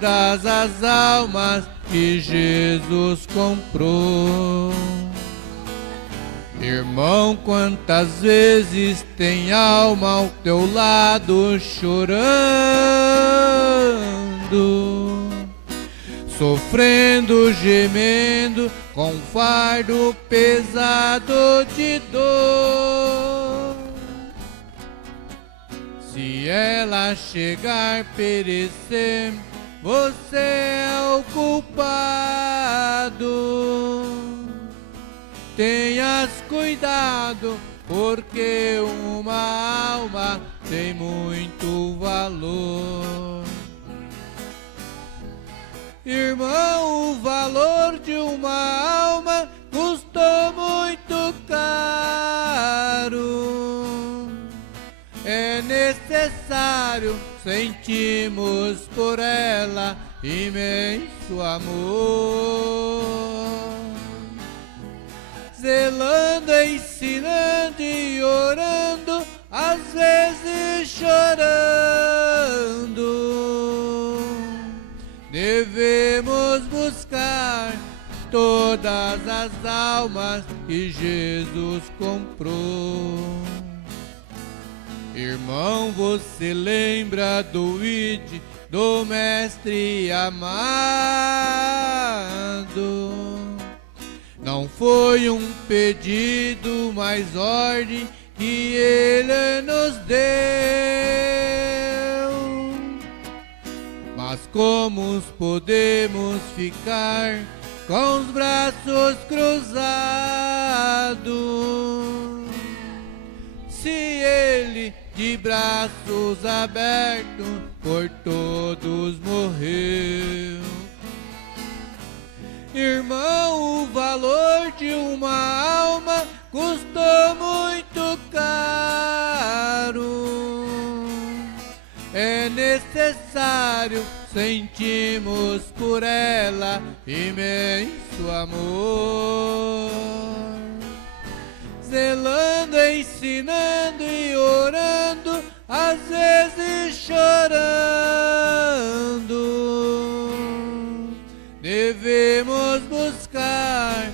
todas as almas que Jesus comprou. Irmão, quantas vezes tem alma ao teu lado chorando, sofrendo, gemendo, com fardo pesado de dor. Se ela chegar a perecer, você é o culpado. Tenhas cuidado, porque uma alma tem muito valor. Irmão, o valor de uma alma custou muito caro. É necessário sentirmos por ela imenso amor. Zelando, ensinando e orando, às vezes chorando. Devemos buscar todas as almas que Jesus comprou. Irmão, você lembra do ID do Mestre amado? Não foi um pedido, mas ordem que Ele nos deu. Mas como podemos ficar com os braços cruzados, se Ele de braços abertos por todos morreu? Irmão, o valor de uma alma custou muito caro. É necessário sentirmos por ela imenso amor. Zelando, ensinando e orando, às vezes chorando. Devemos buscar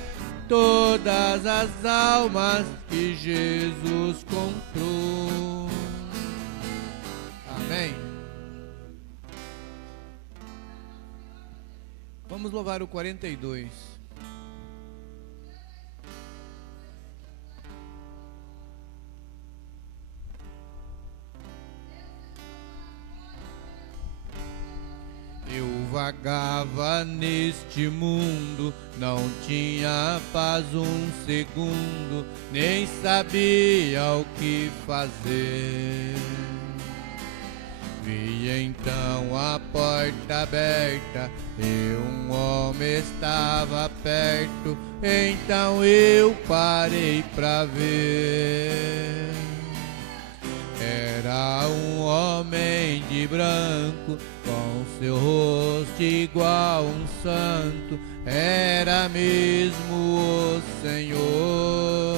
todas as almas que Jesus comprou. Amém. Vamos louvar o 42. Eu vagava neste mundo, não tinha paz um segundo, nem sabia o que fazer. Vi então a porta aberta e um homem estava perto, então eu parei pra ver. Era um homem de branco, com seu rosto igual um santo, era mesmo o Senhor.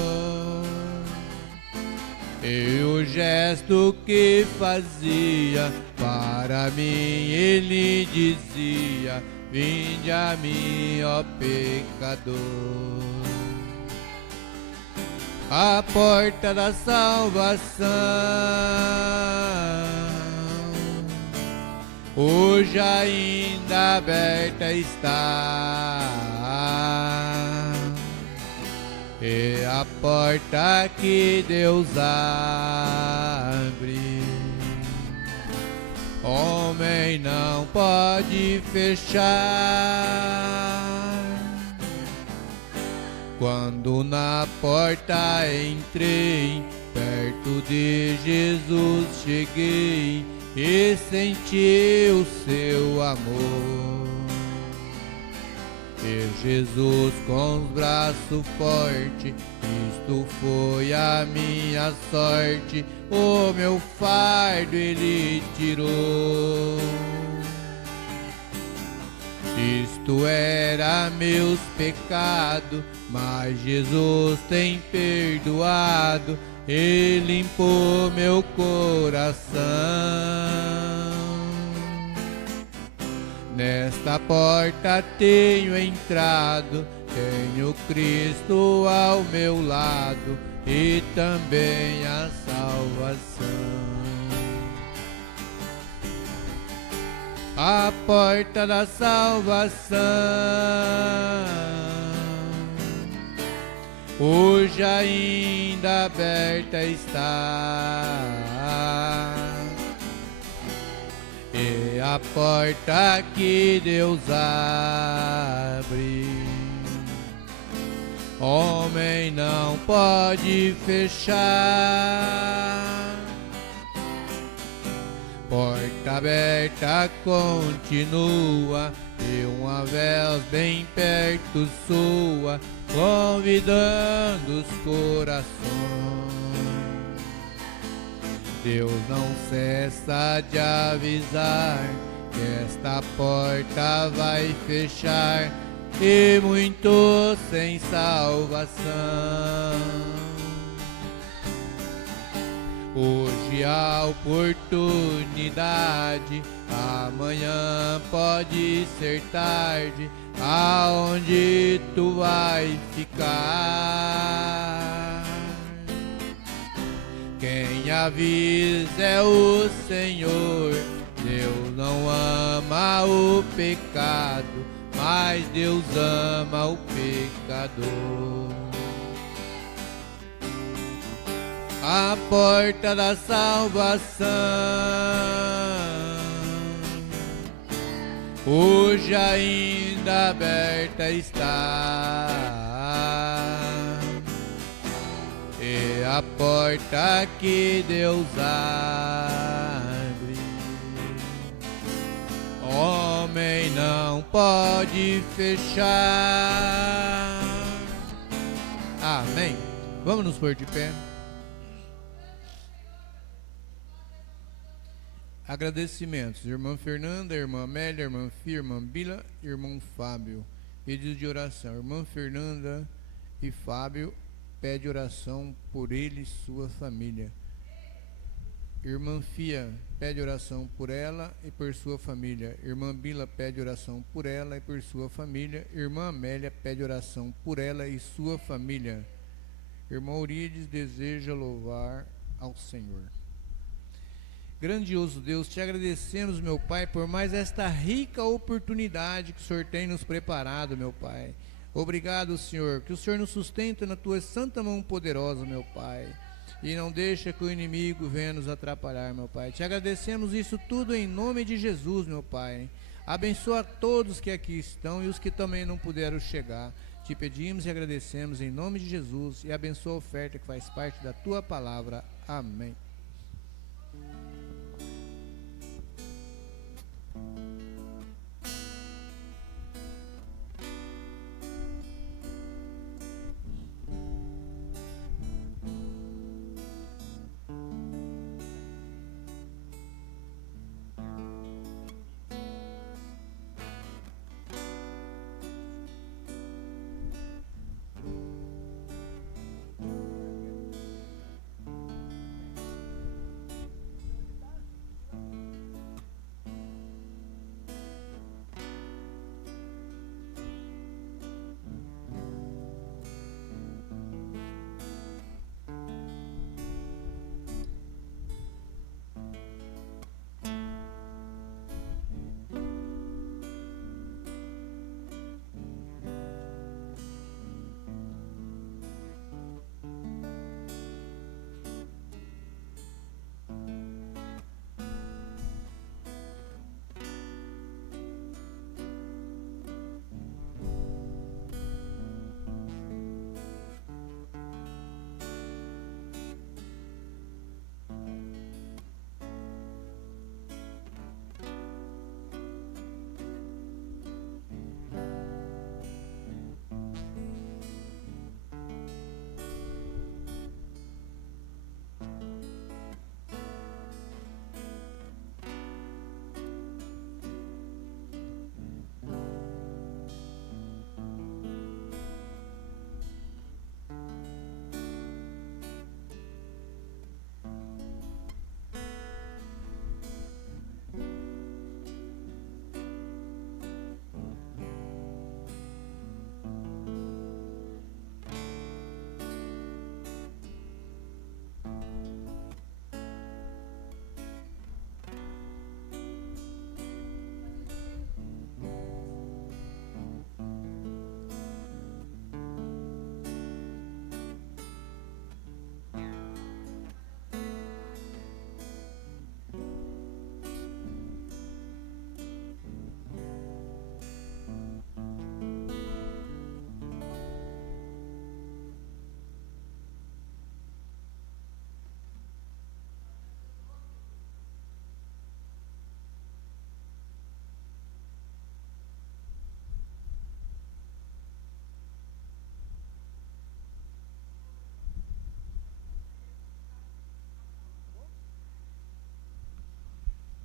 E o gesto que fazia, para mim ele dizia: vinde a mim, ó pecador. A porta da salvação hoje ainda aberta está, é a porta que Deus abre, homem não pode fechar. Quando na porta entrei, perto de Jesus cheguei e senti o seu amor. E Jesus com os braços fortes, isto foi a minha sorte, o meu fardo ele tirou. Isto era meus pecados, mas Jesus tem perdoado, Ele limpou meu coração. Nesta porta tenho entrado, tenho Cristo ao meu lado e também a salvação. A porta da salvação hoje ainda aberta está, e a porta que Deus abre, homem não pode fechar. Porta aberta continua e uma voz bem perto soa, convidando os corações. Deus não cessa de avisar que esta porta vai fechar e muitos sem salvação. Hoje há oportunidade, amanhã pode ser tarde, aonde tu vai ficar? Quem avisa é o Senhor. Deus não ama o pecado, mas Deus ama o pecador. A porta da salvação hoje ainda aberta está, e a porta que Deus abre, homem não pode fechar. Amém. Vamos nos pôr de pé. Agradecimentos, irmã Fernanda, irmã Amélia, irmã Fia, irmã Bila, irmão Fábio. Pedido de oração, irmã Fernanda e Fábio pede oração por ele e sua família. Irmã Fia pede oração por ela e por sua família. Irmã Bila pede oração por ela e por sua família. Irmã Amélia pede oração por ela e sua família. Irmão Urides deseja louvar ao Senhor. Grandioso Deus, te agradecemos, meu Pai, por mais esta rica oportunidade que o Senhor tem nos preparado, meu Pai. Obrigado, Senhor, que o Senhor nos sustenta na tua santa mão poderosa, meu Pai, e não deixa que o inimigo venha nos atrapalhar, meu Pai. Te agradecemos isso tudo em nome de Jesus, meu Pai. Abençoa todos que aqui estão e os que também não puderam chegar. Te pedimos e agradecemos em nome de Jesus e abençoa a oferta que faz parte da tua palavra. Amém.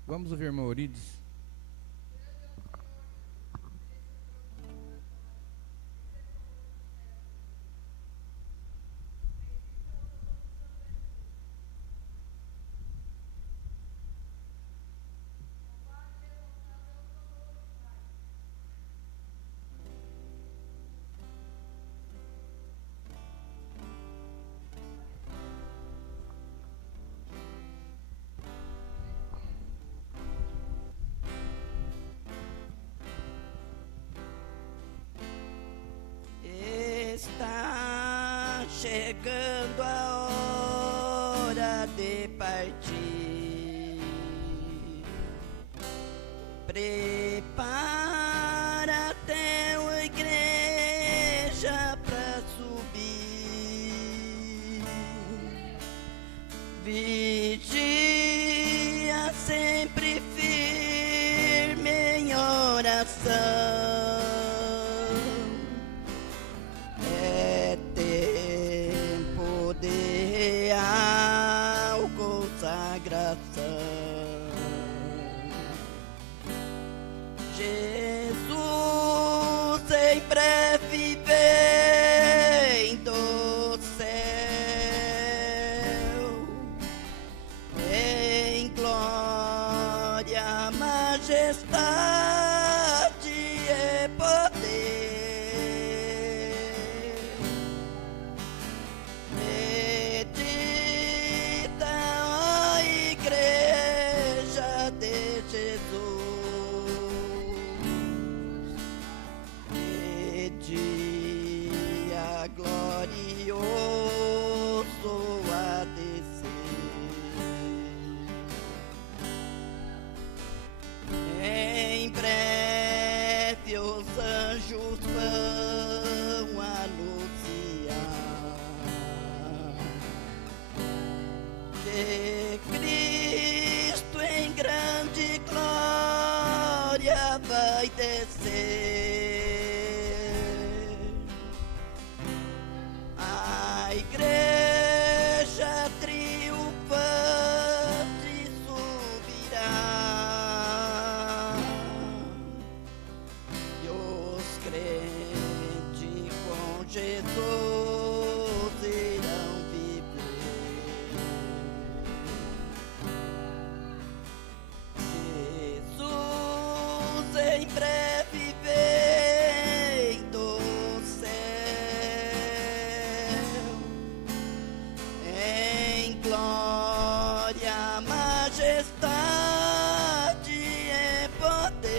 Vamos ouvir irmã Orides. Está chegando a hora de partir. Prepara teu igreja pra subir. Vigia sempre firme em oração. Jesus em breve vem do céu, em glória, majestade e poder. Medita, ó Igreja de Jesus. Dia glorioso a descer. Em breve os anjos vão anunciar que Cristo em grande glória vai descer. A igreja triunfante subirá e os crentes com Jesus irão viver. Jesus em breve vem do em glória, majestade e poder.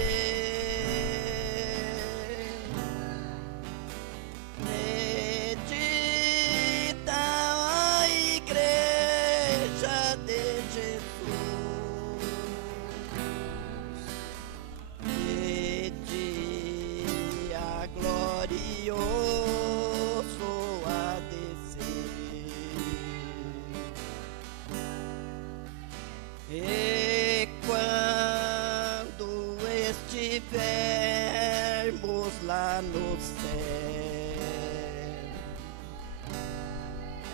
Medita, ó Igreja de Jesus. Que dia glorioso a descer. E quando estivermos lá no céu,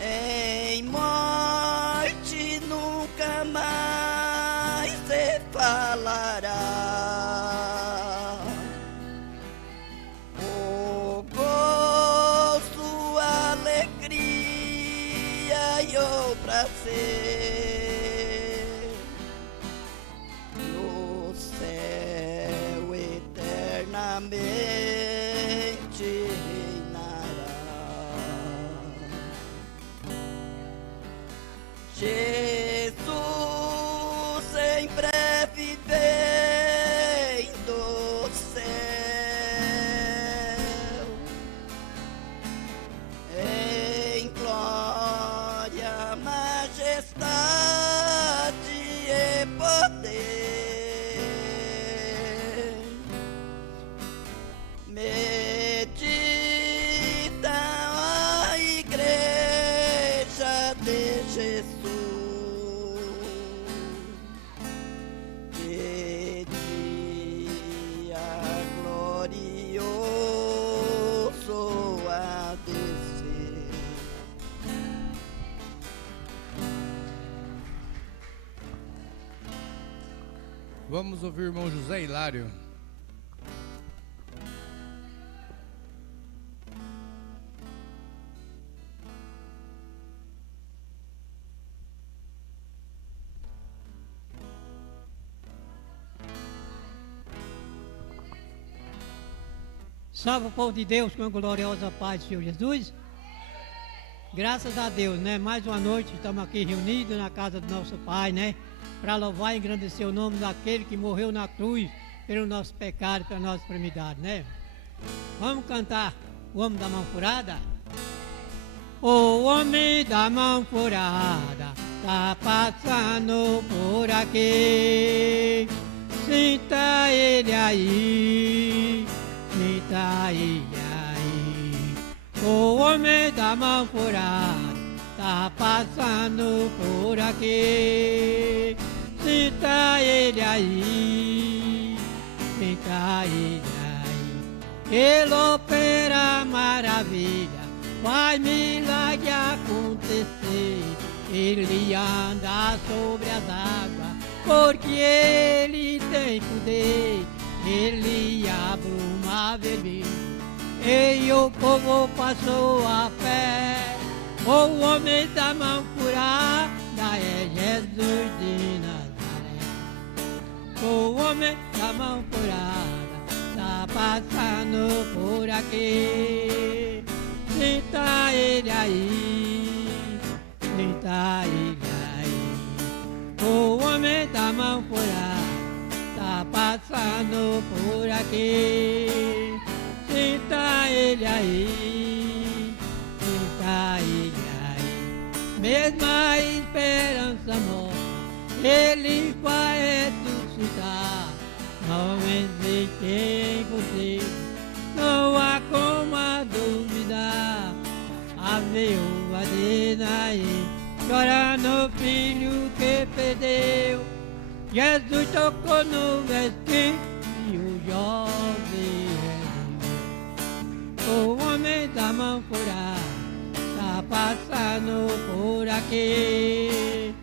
em morte nunca mais se falará. O gozo, a alegria e o prazer no céu eternamente reinará. Jesus em breve vem do céu, em glória, majestade e poder. Vamos ouvir o irmão José Hilário. Salve o povo de Deus com a gloriosa paz do Senhor Jesus. Graças a Deus, né? Mais uma noite estamos aqui reunidos na casa do nosso Pai, né? Para louvar e engrandecer o nome daquele que morreu na cruz pelo nosso pecado, pela nossa enfermidade, né? Vamos cantar o Homem da Mão Furada? O homem da mão furada tá passando por aqui. Sinta ele aí. Sinta ele aí. O homem da mão furada tá passando por aqui. Sinta ele aí. Sinta ele aí. Ele opera maravilha, faz milagre acontecer. Ele anda sobre as águas, porque ele tem poder. Ele abre o mar vermelho e o povo passou a pé. O homem da mão furada é Jesus de Nazaré. O homem da mão furada tá passando por aqui. Sinta ele aí, sinta ele aí. O homem da mão furada tá passando por aqui. Sinta ele aí, sinta ele aí. Mesmo a esperança morre, ele vai ressuscitar. Não existe impossível, não há como a duvidar. A viúva de Naim chora no filho que perdeu. Jesus tocou no vestido e o jovem reviveu. O homem da mão furada tá passando por aqui.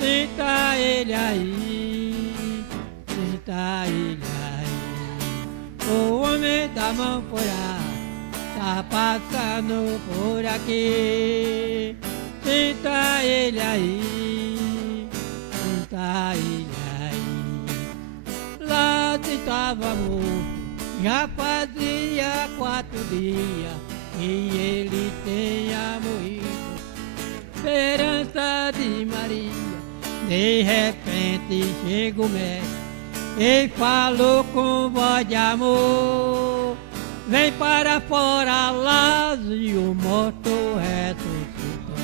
Sinta ele aí, sinta ele aí. O homem da mão furada tá passando por aqui. Sinta ele aí, sinta ele aí. Lá estava morto, já fazia 4 dias que ele tenha morrido. Esperança de Maria, de repente chega o médico e falou com voz de amor: vem para fora, Lázaro, e o morto ressuscitou.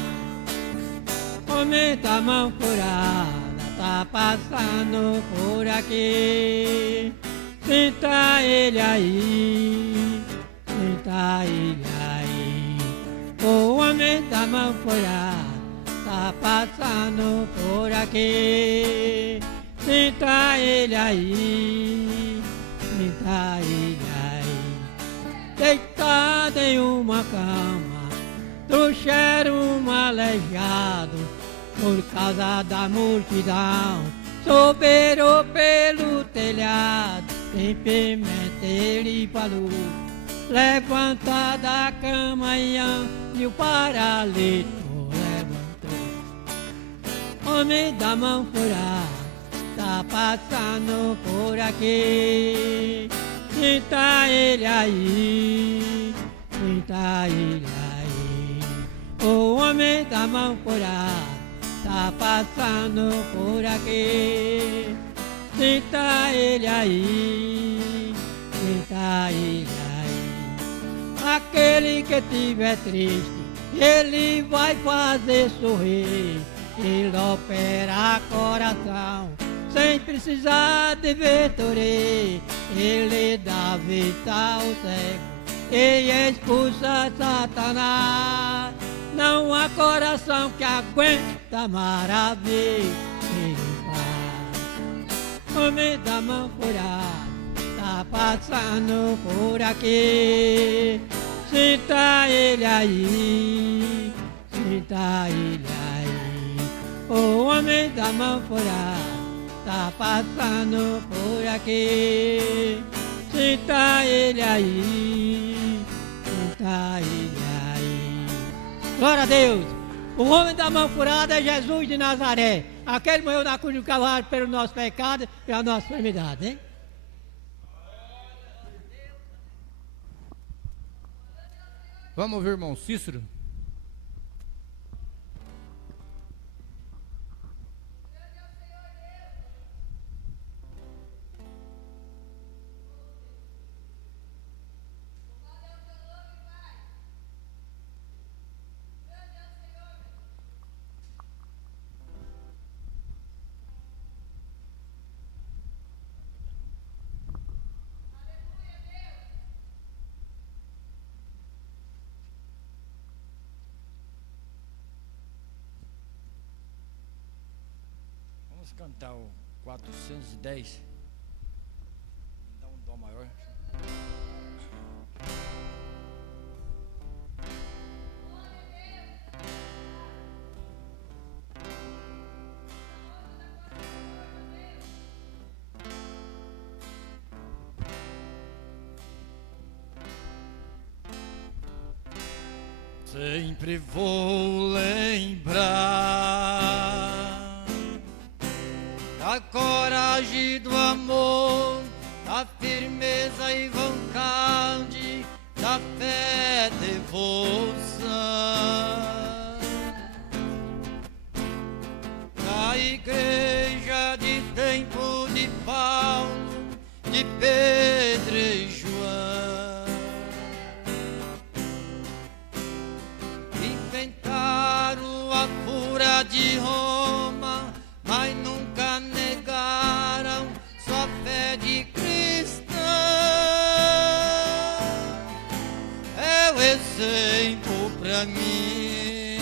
Homem da mão furada tá passando por aqui. Sinta ele aí, sinta ele aí. O homem da mão furada tá passando por aqui. Sinta ele aí, sinta ele aí. Deitado em uma cama, trouxeram um aleijado por causa da multidão. Subiram pelo telhado, sem pimenta ele falou: levanta da cama e o paralítico levantou. Homem da mão furada tá passando por aqui. Sinta ele aí, sinta ele aí. O homem da mão furada tá passando por aqui. Sinta ele aí, sinta ele aí. Aquele que tiver triste, ele vai fazer sorrir. Ele opera coração, sem precisar de vitória. Ele dá vista ao cego e expulsa Satanás. Não há coração que aguenta maravilha que ele faz. Homem da mão furada tá passando por aqui. Sinta ele aí, sinta ele aí. O homem da mão furada tá passando por aqui. Sinta ele aí, sinta ele aí. Glória a Deus! O homem da mão furada é Jesus de Nazaré. Aquele morreu na cruz do Calvário pelo nosso pecado e a nossa enfermidade, hein? Vamos ouvir o irmão Cícero? Vamos cantar o 410. Dá um dó maior. Sempre vou lembrar da coragem do amor, da firmeza e vontade, da fé e devoção, da igreja de tempo de Paulo, de Pedro e João. Inventaram a fúria de Roma, mas nunca negaram sua fé de cristão. É o exemplo pra mim,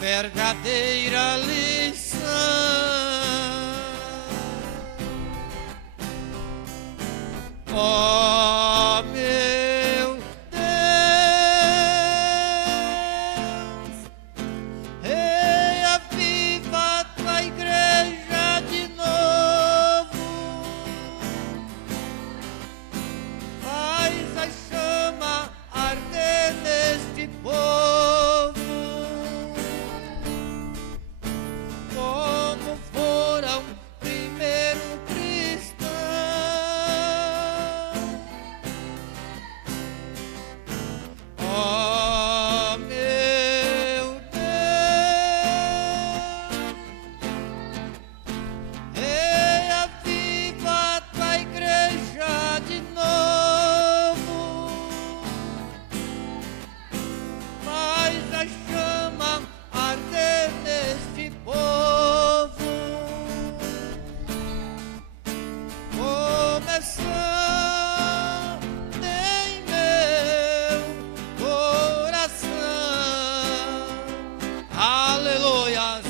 verdadeira lição. Oh, meu Deus, reaviva tua igreja de novo, faz a chama arder neste povo, como foram primeiro cristãos. Oh, meu Deus, reaviva tua igreja de novo, faz a chama arder neste povo, começando em meu coração. Aleluias,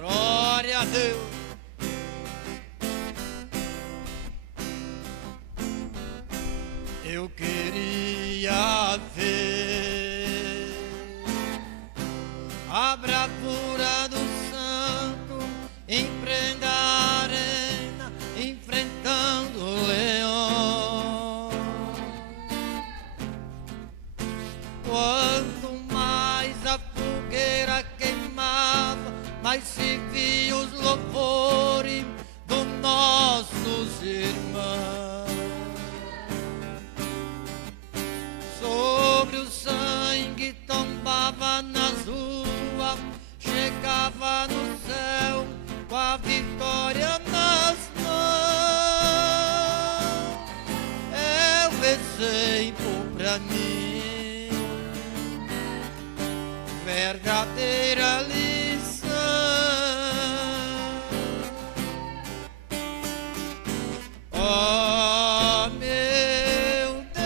glória a Deus. Eu queria ver a bravura do santo empreender a arena, enfrentando o leão. Quanto mais a fogueira queimava, mais se via os louvores dos nossos irmãos. Sobre o sangue tombava nas ruas, chegava no céu com a vitória nas mãos. É o exemplo pra mim, verdadeira lição. Oh, meu Deus,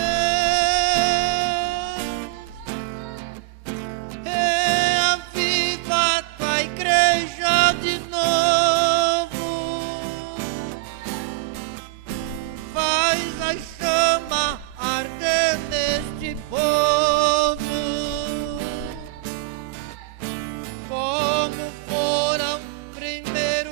reaviva tua igreja de novo, faz a chama arder neste povo, como foram primeiro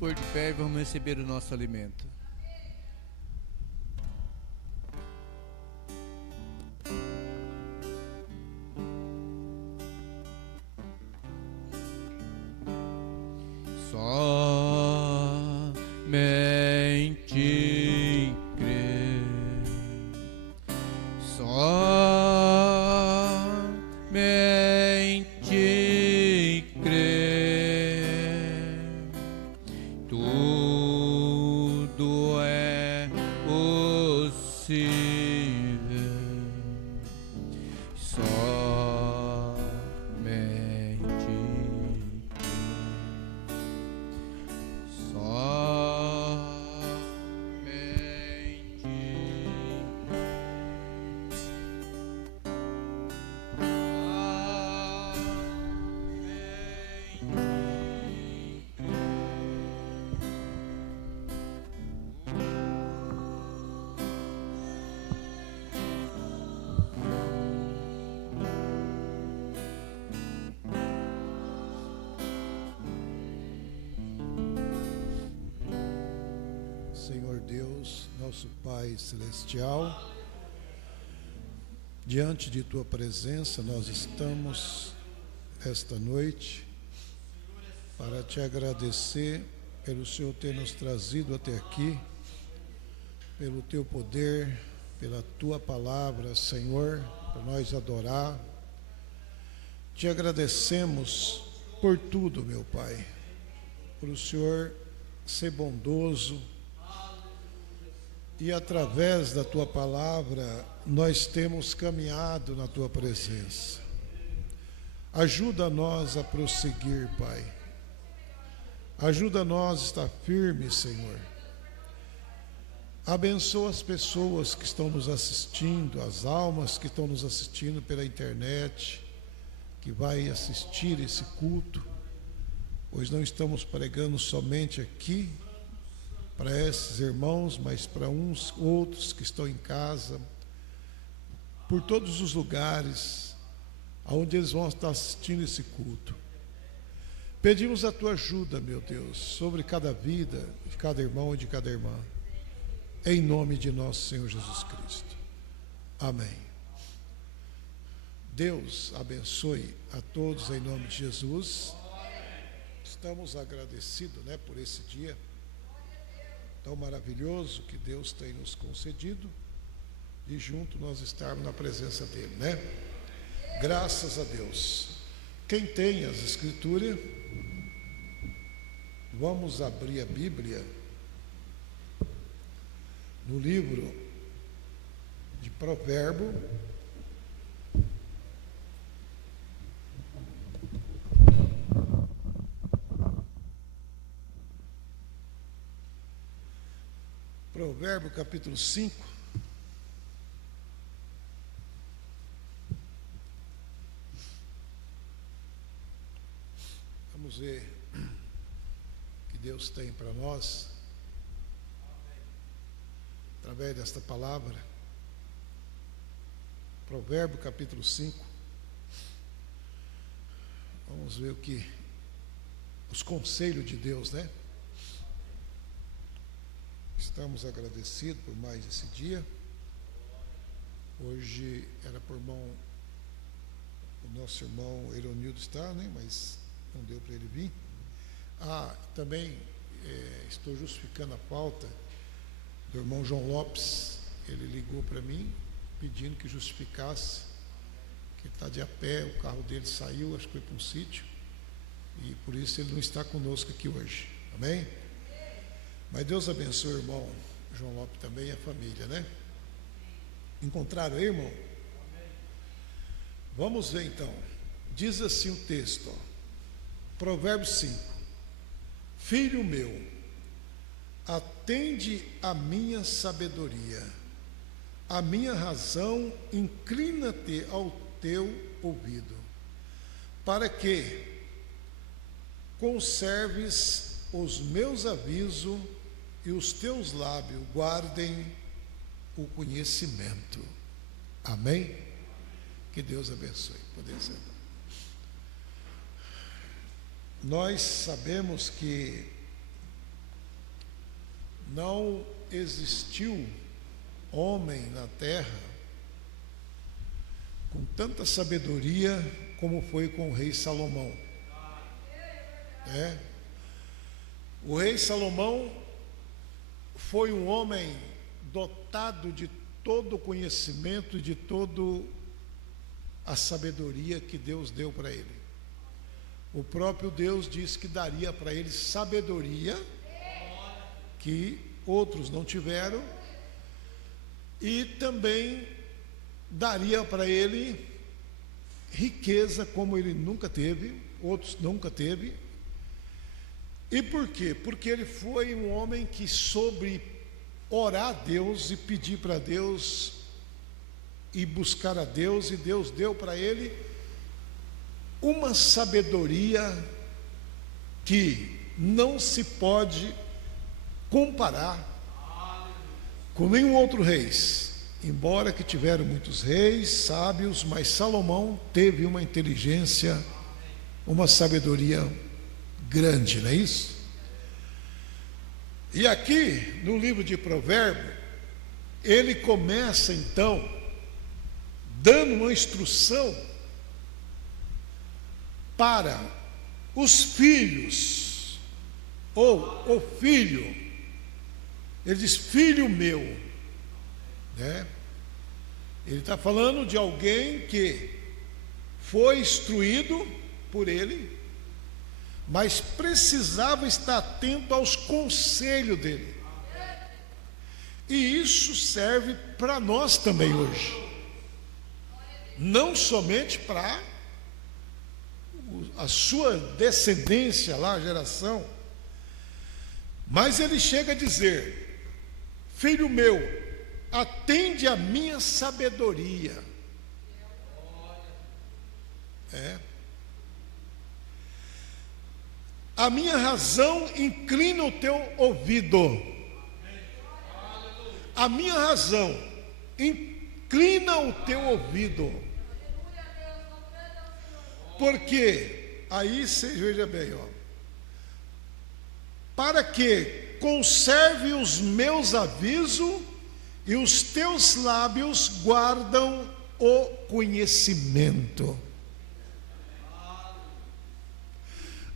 pôr de pé e vamos receber o nosso alimento. Somente crer, somente crer, tudo é possível, somente Senhor Deus, nosso Pai Celestial, diante de Tua presença nós estamos esta noite para Te agradecer pelo Senhor ter nos trazido até aqui, pelo Teu poder, pela Tua palavra, Senhor, para nós adorar. Te agradecemos por tudo, meu Pai, por o Senhor ser bondoso, e através da Tua palavra nós temos caminhado na Tua presença. Ajuda nós a prosseguir, Pai. Ajuda nós a estar firmes, Senhor. Abençoa as pessoas que estão nos assistindo, as almas que estão nos assistindo pela internet, que vai assistir esse culto, pois não estamos pregando somente aqui para esses irmãos, mas para uns outros que estão em casa, por todos os lugares aonde eles vão estar assistindo esse culto. Pedimos a Tua ajuda, meu Deus, sobre cada vida de cada irmão e de cada irmã, em nome de nosso Senhor Jesus Cristo. Amém. Deus abençoe a todos em nome de Jesus. Estamos agradecidos, por esse dia tão maravilhoso que Deus tem nos concedido, e junto nós estarmos na presença dele, Graças a Deus. Quem tem as Escrituras, vamos abrir a Bíblia no livro de Provérbios, Provérbios capítulo 5. Vamos ver o que Deus tem para nós através desta palavra. Provérbios capítulo 5. Vamos ver os conselhos de Deus, Estamos agradecidos por mais esse dia. Hoje era por mão, o nosso irmão Eronildo está, mas não deu para ele vir. Também estou justificando a falta do irmão João Lopes. Ele ligou para mim pedindo que justificasse, que ele está de a pé, o carro dele saiu, acho que foi para um sítio, e por isso ele não está conosco aqui hoje. Amém? Mas Deus abençoe o irmão João Lopes também e a família, Encontraram aí, irmão? Vamos ver então. Diz assim o texto, Provérbios 5. Filho meu, atende a minha sabedoria, a minha razão inclina-te ao teu ouvido, para que conserves os meus avisos e os teus lábios guardem o conhecimento. Amém? Que Deus abençoe. Poder sentar. Nós sabemos que não existiu homem na terra com tanta sabedoria como foi com o rei Salomão. O rei Salomão foi um homem dotado de todo o conhecimento e de toda a sabedoria que Deus deu para ele. O próprio Deus disse que daria para ele sabedoria que outros não tiveram, e também daria para ele riqueza como ele nunca teve, outros nunca teve. E por quê? Porque ele foi um homem que soube orar a Deus e pedir para Deus e buscar a Deus, e Deus deu para ele uma sabedoria que não se pode comparar com nenhum outro rei. Embora que tiveram muitos reis sábios, mas Salomão teve uma inteligência, uma sabedoria grande, não é isso? E aqui no livro de Provérbios, ele começa então dando uma instrução para os filhos, ou o filho. Ele diz: filho meu, né? Ele está falando de alguém que foi instruído por ele, mas precisava estar atento aos conselhos dele. E isso serve para nós também hoje, não somente para a sua descendência lá, a geração, mas ele chega a dizer: filho meu, atende a minha sabedoria. A minha razão inclina o teu ouvido. A minha razão inclina o teu ouvido. Porque, aí você veja bem, para que conserve os meus avisos e os teus lábios guardam o conhecimento.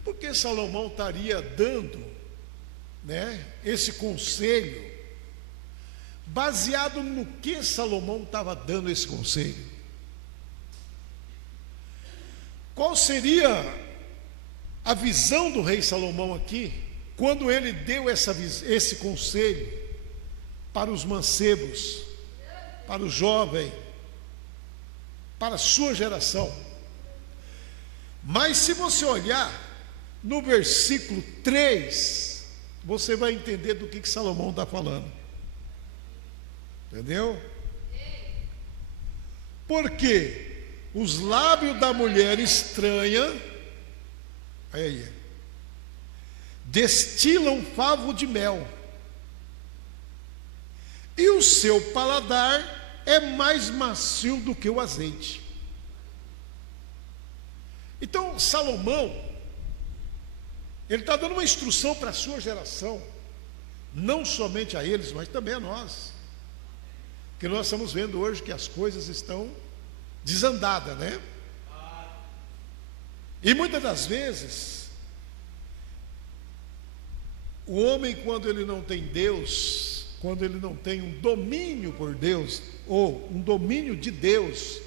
Porque Salomão estaria dando, né, esse conselho, baseado no que Salomão estava dando esse conselho? Qual seria a visão do rei Salomão aqui, quando ele deu esse conselho para os mancebos, para o jovem, para a sua geração? Mas se você olhar no versículo 3, você vai entender do que Salomão está falando. Entendeu? Porque os lábios da mulher estranha, aí, destilam favo de mel, e o seu paladar é mais macio do que o azeite. Então Salomão, ele está dando uma instrução para a sua geração, não somente a eles, mas também a nós, que nós estamos vendo hoje que as coisas estão desandadas, né? E muitas das vezes o homem, quando ele não tem Deus, quando ele não tem um domínio por Deus, ou um domínio de Deus,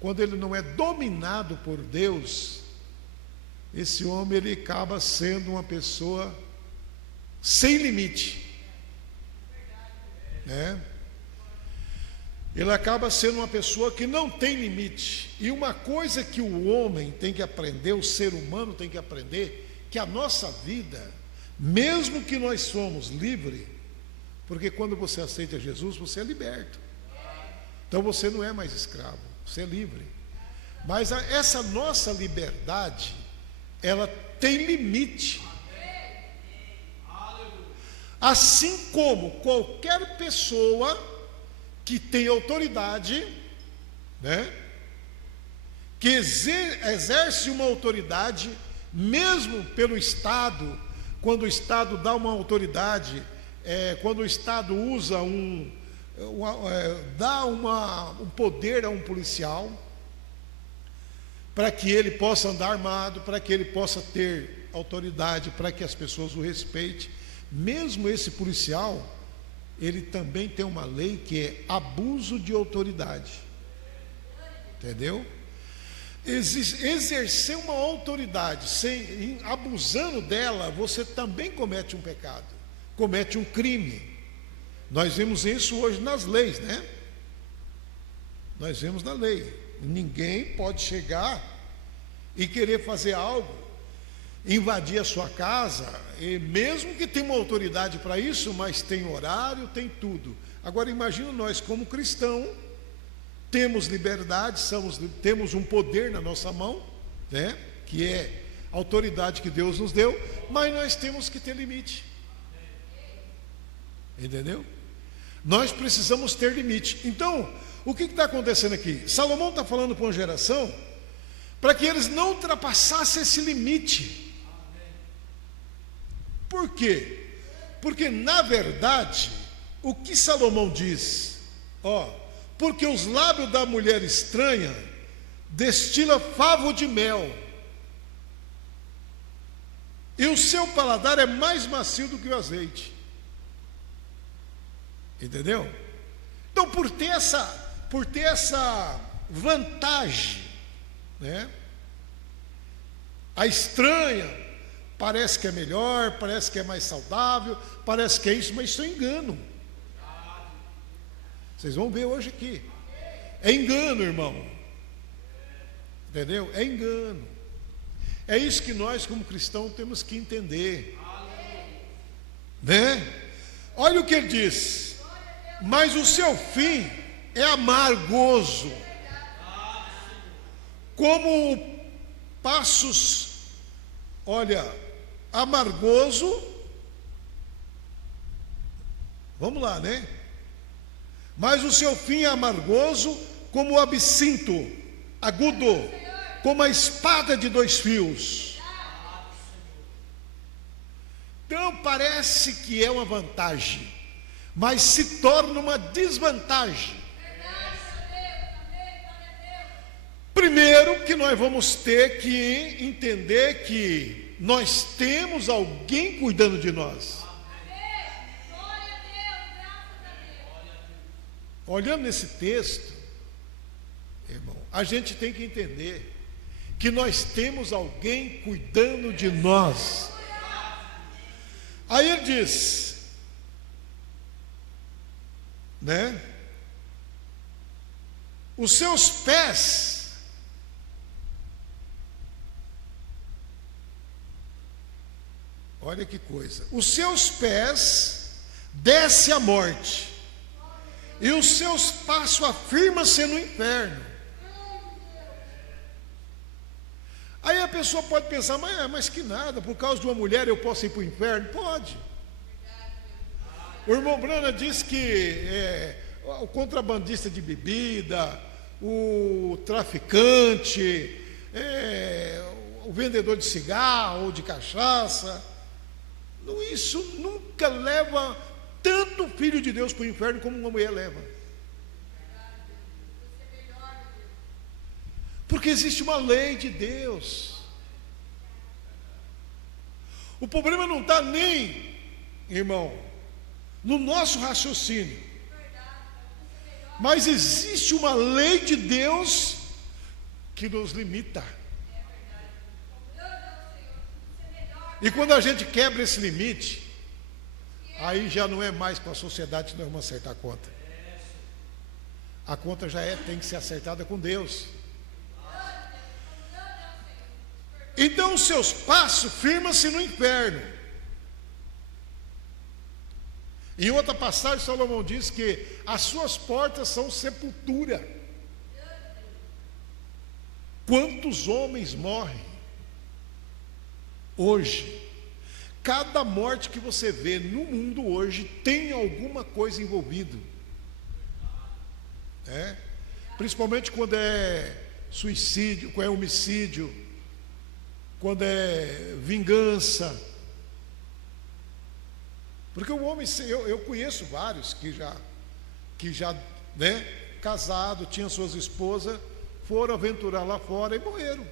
quando ele não é dominado por Deus, esse homem, ele acaba sendo uma pessoa sem limite, né? Ele acaba sendo uma pessoa que não tem limite. E uma coisa que o homem tem que aprender, o ser humano tem que aprender, que a nossa vida, mesmo que nós somos livres, porque quando você aceita Jesus, você é liberto. Então você não é mais escravo, você é livre. Mas essa nossa liberdade, ela tem limite. Assim como qualquer pessoa que tem autoridade, né, que exerce uma autoridade, mesmo pelo Estado, quando o Estado dá uma autoridade quando o Estado usa dá um poder a um policial, para que ele possa andar armado, para que ele possa ter autoridade, para que as pessoas o respeitem. Mesmo esse policial, ele também tem uma lei que é abuso de autoridade. Entendeu? Exercer uma autoridade abusando dela, você também comete um pecado, comete um crime. Nós vemos isso hoje nas leis, né? Nós vemos na lei. Ninguém pode chegar e querer fazer algo, invadir a sua casa, e mesmo que tenha uma autoridade para isso, mas tem horário, tem tudo. Agora imagina nós como cristão, temos liberdade, temos um poder na nossa mão, né? Que é a autoridade que Deus nos deu, mas nós temos que ter limite. Entendeu? Nós precisamos ter limite. Então, o que está acontecendo aqui? Salomão está falando para uma geração para que eles não ultrapassassem esse limite. Por quê? Porque na verdade, o que Salomão diz? Porque os lábios da mulher estranha destila favo de mel, e o seu paladar é mais macio do que o azeite. Entendeu? Então, por ter essa vantagem, né? A estranha parece que é melhor, parece que é mais saudável, parece que é isso, mas isso é engano. Vocês vão ver hoje aqui. É engano, irmão. Entendeu? É engano. É isso que nós, como cristãos, temos que entender. Né? Olha o que ele diz. Mas o seu fim é amargoso, como passos, amargoso. Vamos lá, né? Mas o seu fim é amargoso como o absinto, agudo, como a espada de 2 fios. Então parece que é uma vantagem, mas se torna uma desvantagem. Primeiro que nós vamos ter que entender que nós temos alguém cuidando de nós. Olhando nesse texto, irmão, a gente tem que entender que nós temos alguém cuidando de nós. Aí ele diz, né? Os seus pés olha que coisa, os seus pés desce a morte, e os seus passos afirmam-se no inferno. Aí a pessoa pode pensar, mas que nada, por causa de uma mulher eu posso ir para o inferno? Pode. O irmão Brana diz que o contrabandista de bebida, o traficante, o vendedor de cigarro ou de cachaça, isso nunca leva tanto filho de Deus para o inferno como uma mulher leva. Porque existe uma lei de Deus. O problema não está nem, irmão, no nosso raciocínio, mas existe uma lei de Deus que nos limita. E quando a gente quebra esse limite, aí já não é mais com a sociedade que nós vamos acertar a conta. A conta já tem que ser acertada com Deus. Então os seus passos firmam-se no inferno. Em outra passagem, Salomão diz que as suas portas são sepultura. Quantos homens morrem hoje? Cada morte que você vê no mundo hoje tem alguma coisa envolvida. Principalmente quando é suicídio, quando é homicídio, quando é vingança. Porque o homem, eu conheço vários que já, né, casado, tinham suas esposas, foram aventurar lá fora e morreram.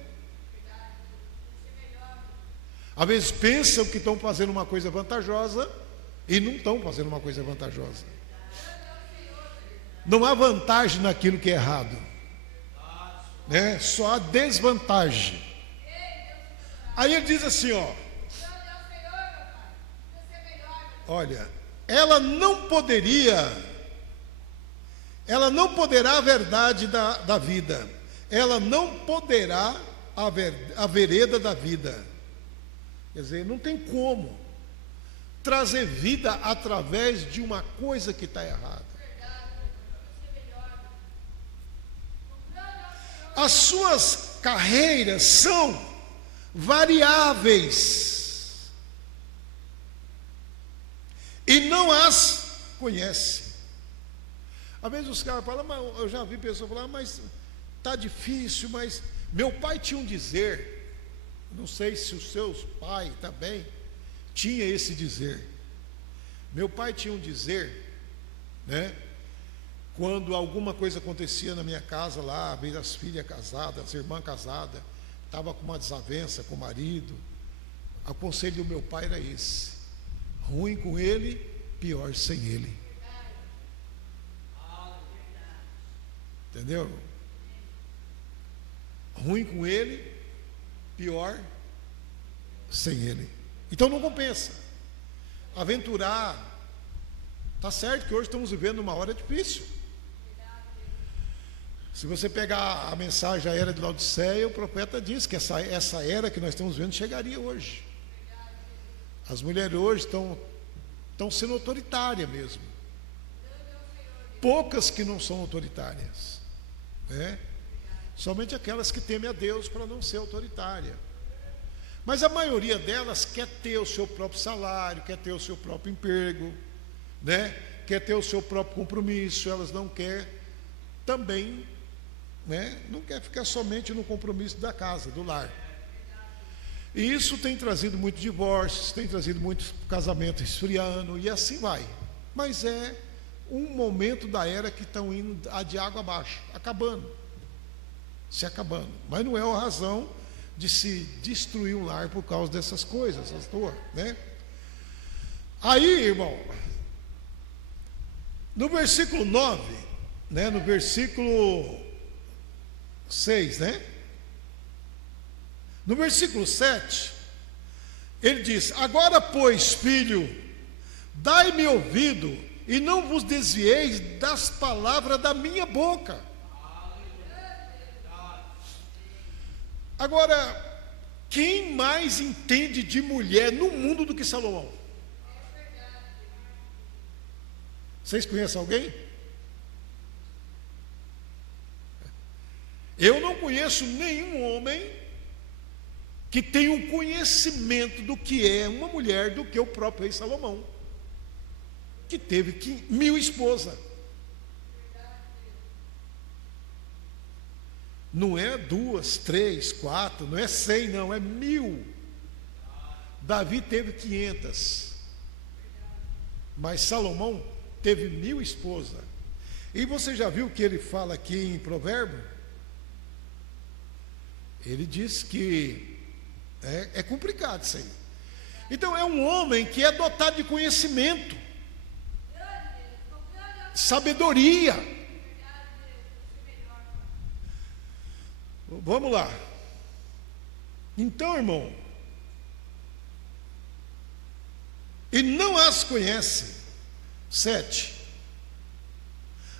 Às vezes pensam que estão fazendo uma coisa vantajosa e não estão fazendo uma coisa vantajosa. Não há vantagem naquilo que é errado, né? Só há desvantagem. Aí ele diz assim, ó, olha, ela não poderá a verdade da vida, ela não poderá a vereda da vida. Quer dizer, não tem como trazer vida através de uma coisa que está errada. As suas carreiras são variáveis e não as conhece. Às vezes os caras falam, mas eu já vi pessoas falar, mas está difícil, mas meu pai tinha um dizer. Não sei se os seus pais também tinha esse dizer. Meu pai tinha um dizer, né? Quando alguma coisa acontecia na minha casa lá, às vezes as filhas casadas, as irmãs casadas, estava com uma desavença com o marido, o conselho do meu pai era esse: ruim com ele, pior sem ele. Entendeu? Ruim com ele, pior sem ele. Então não compensa aventurar. Tá certo que hoje estamos vivendo uma hora difícil. Se você pegar a mensagem, a era de Laodiceia, o profeta diz que essa era que nós estamos vendo chegaria hoje. As mulheres hoje estão sendo autoritárias mesmo. Poucas que não são autoritárias, né? Somente aquelas que temem a Deus para não ser autoritária. Mas a maioria delas quer ter o seu próprio salário, quer ter o seu próprio emprego, né? Quer ter o seu próprio compromisso. Elas não querem também, né? Não quer ficar somente no compromisso da casa, do lar. E isso tem trazido muitos divórcios, tem trazido muitos casamentos esfriando, e assim vai. Mas é um momento da era que estão indo de água abaixo, se acabando. Mas não é a razão de se destruir um lar por causa dessas coisas, né? Aí, irmão, no versículo 9, né, no versículo 6, né? No versículo 7, ele diz: agora, pois, filho, dai-me ouvido e não vos desvieis das palavras da minha boca. Agora, quem mais entende de mulher no mundo do que Salomão? Vocês conhecem alguém? Eu não conheço nenhum homem que tenha um conhecimento do que é uma mulher do que o próprio rei Salomão, que teve 1000 esposas. Não é 2, 3, 4, não é 100, não, é 1000. Davi teve 500, mas Salomão teve 1000 esposas. E você já viu o que ele fala aqui em Provérbio? Ele diz que é complicado isso aí. Então é um homem que é dotado de conhecimento, sabedoria. Vamos lá. Então, irmão, e não as conhece. 7.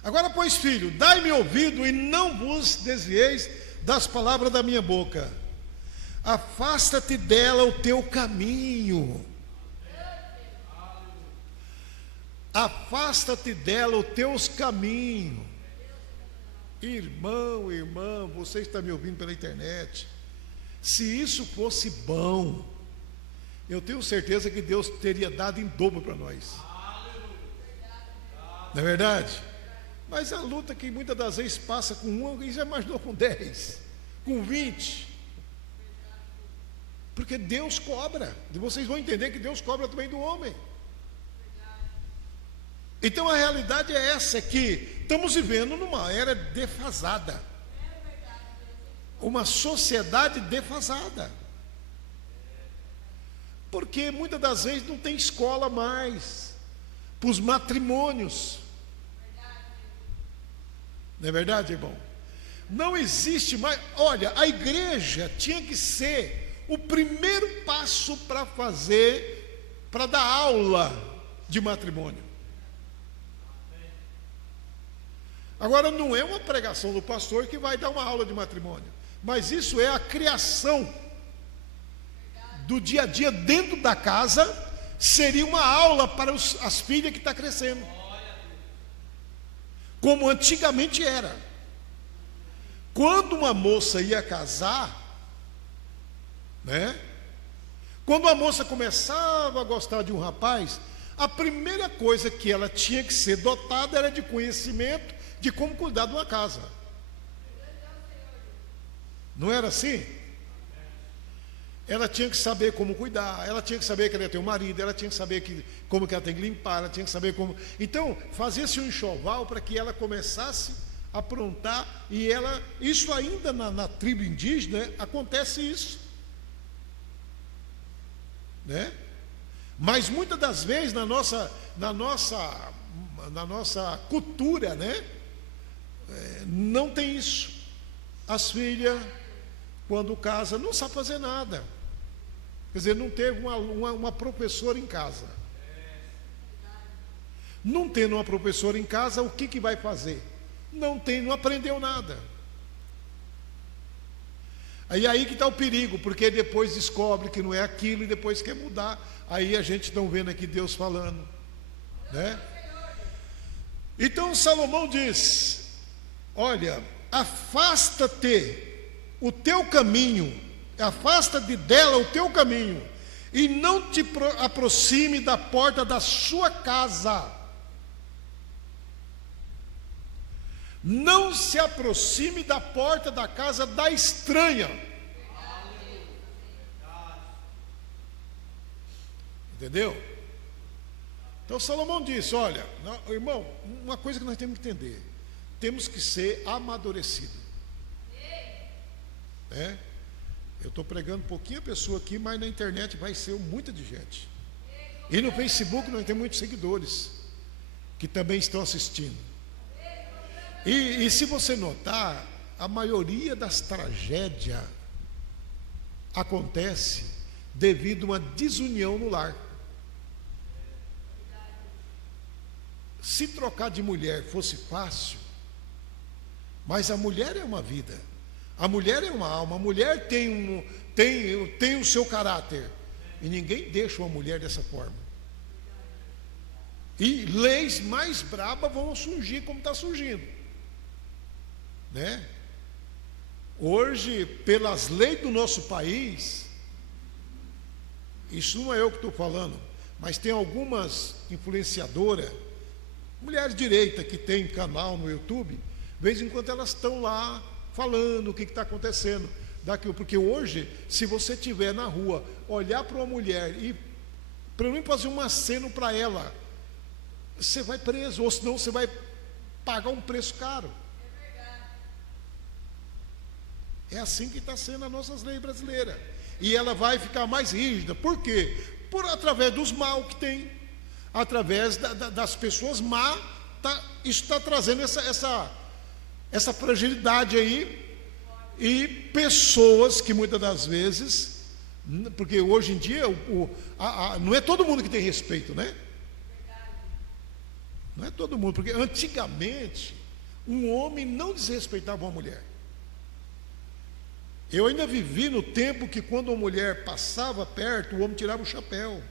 Agora, pois, filho, dai-me ouvido e não vos desvieis das palavras da minha boca. Afasta-te dela o teu caminho. Afasta-te dela os teus caminhos. Irmão, irmã, você está me ouvindo pela internet. Se isso fosse bom, eu tenho certeza que Deus teria dado em dobro para nós. Não é verdade? Mas a luta que muitas das vezes passa com um, alguém já imaginou com 10, com 20. Porque Deus cobra. Vocês vão entender que Deus cobra também do homem. Então a realidade é essa, que estamos vivendo numa era defasada. Uma sociedade defasada. Porque muitas das vezes não tem escola mais para os matrimônios. Não é verdade, irmão? Não existe mais. Olha, a igreja tinha que ser o primeiro passo para dar aula de matrimônio. Agora, não é uma pregação do pastor que vai dar uma aula de matrimônio, mas isso é a criação do dia a dia dentro da casa. Seria uma aula para as filhas que estão crescendo, como antigamente era. Quando uma moça ia casar, né? Quando a moça começava a gostar de um rapaz, a primeira coisa que ela tinha que ser dotada era de conhecimento de como cuidar de uma casa. Não era assim? Ela tinha que saber como cuidar, ela tinha que saber que ela ia ter um marido, ela tinha que saber como que ela tem que limpar, ela tinha que saber como. Então, fazia-se um enxoval para que ela começasse a aprontar, e isso ainda na tribo indígena acontece isso, né? Mas muitas das vezes na nossa cultura, né? Não tem isso. As filhas, quando casam, não sabem fazer nada. Quer dizer, não teve uma professora em casa. Não tendo uma professora em casa, o que vai fazer? Não aprendeu nada. Aí que está o perigo, porque depois descobre que não é aquilo e depois quer mudar. Aí a gente está vendo aqui Deus falando, né? Então Salomão diz: olha, afasta-te o teu caminho, afasta-te dela o teu caminho, e não te aproxime da porta da sua casa. Não se aproxime da porta da casa da estranha. Entendeu? Então Salomão disse: olha, irmão, uma coisa que nós temos que entender: temos que ser amadurecidos. Eu estou pregando pouquinha pessoa aqui, mas na internet vai ser muita de gente. E no Facebook nós temos muitos seguidores que também estão assistindo. E se você notar, a maioria das tragédias acontece devido a uma desunião no lar. Se trocar de mulher fosse fácil, mas a mulher é uma vida, a mulher é uma alma, a mulher tem o seu caráter, e ninguém deixa uma mulher dessa forma. E leis mais brabas vão surgir como está surgindo, né? Hoje, pelas leis do nosso país, isso não é eu que estou falando, mas tem algumas influenciadoras, mulheres de direita que tem canal no YouTube, de vez em quando elas estão lá falando o que está acontecendo daquilo, porque hoje, se você estiver na rua, olhar para uma mulher e para mim fazer um aceno para ela, você vai preso, ou senão você vai pagar um preço caro. É assim que está sendo as nossas leis brasileiras. E ela vai ficar mais rígida. Por quê? Através dos mal que tem, através das pessoas má, isso está trazendo essa fragilidade aí. E pessoas que muitas das vezes, porque hoje em dia não é todo mundo que tem respeito, né? Não é todo mundo, porque antigamente um homem não desrespeitava uma mulher. Eu ainda vivi no tempo que quando uma mulher passava perto, o homem tirava o chapéu,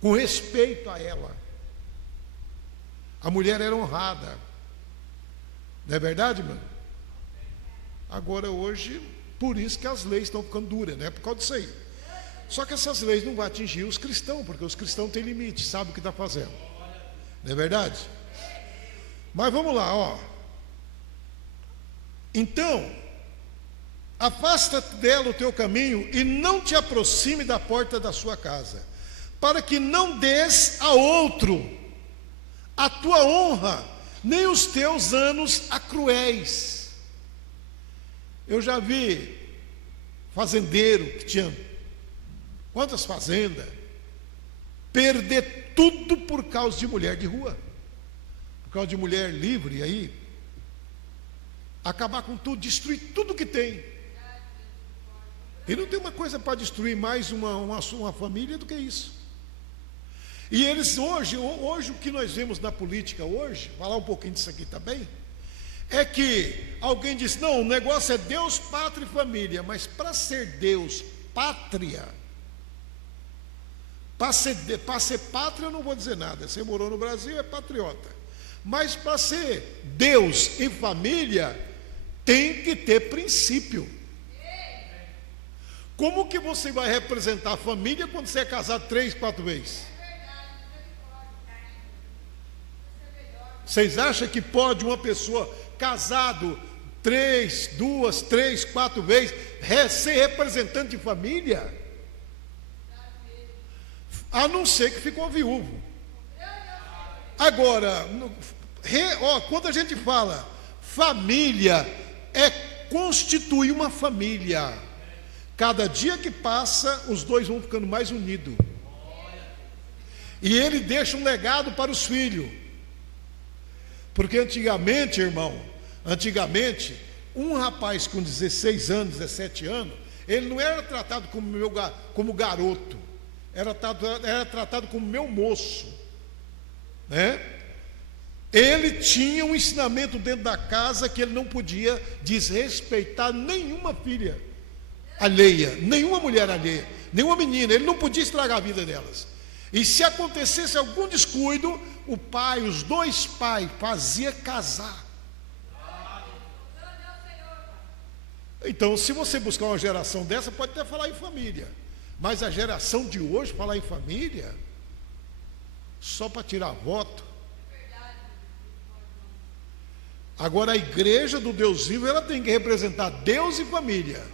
com respeito a ela. A mulher era honrada. Não é verdade, mano? Agora hoje, por isso que as leis estão ficando duras, né? Por causa disso aí. Só que essas leis não vão atingir os cristãos, porque os cristãos têm limite, sabem o que está fazendo. Não é verdade? Mas vamos lá, ó. Então, afasta-te dela o teu caminho e não te aproxime da porta da sua casa, para que não des a outro a tua honra, nem os teus anos a cruéis. Eu já vi fazendeiro que tinha quantas fazendas, perder tudo por causa de mulher de rua, por causa de mulher livre aí, acabar com tudo, destruir tudo que tem. E não tem uma coisa para destruir mais uma família do que isso. E eles hoje o que nós vemos na política hoje, falar um pouquinho disso aqui também, é que alguém diz, não, o negócio é Deus, pátria e família, mas para ser Deus, pátria, para ser pátria eu não vou dizer nada, você morou no Brasil, é patriota, mas para ser Deus e família, tem que ter princípio. Como que você vai representar a família quando você é casado 3, 4 vezes? Vocês acham que pode uma pessoa casado 2, 3, 4 vezes ser representante de família? A não ser que ficou viúvo. Agora, quando a gente fala família, é constituir uma família. Cada dia que passa, os dois vão ficando mais unidos. E ele deixa um legado para os filhos. Porque antigamente, irmão, um rapaz com 16 anos, 17 anos, ele não era tratado como garoto, era tratado como meu moço, né? Ele tinha um ensinamento dentro da casa que ele não podia desrespeitar nenhuma filha alheia, nenhuma mulher alheia, nenhuma menina, ele não podia estragar a vida delas. E se acontecesse algum descuido, o pai, os dois pais, fazia casar. Então, se você buscar uma geração dessa, pode até falar em família. Mas a geração de hoje, falar em família, só para tirar voto. Agora, a igreja do Deus vivo, ela tem que representar Deus e família.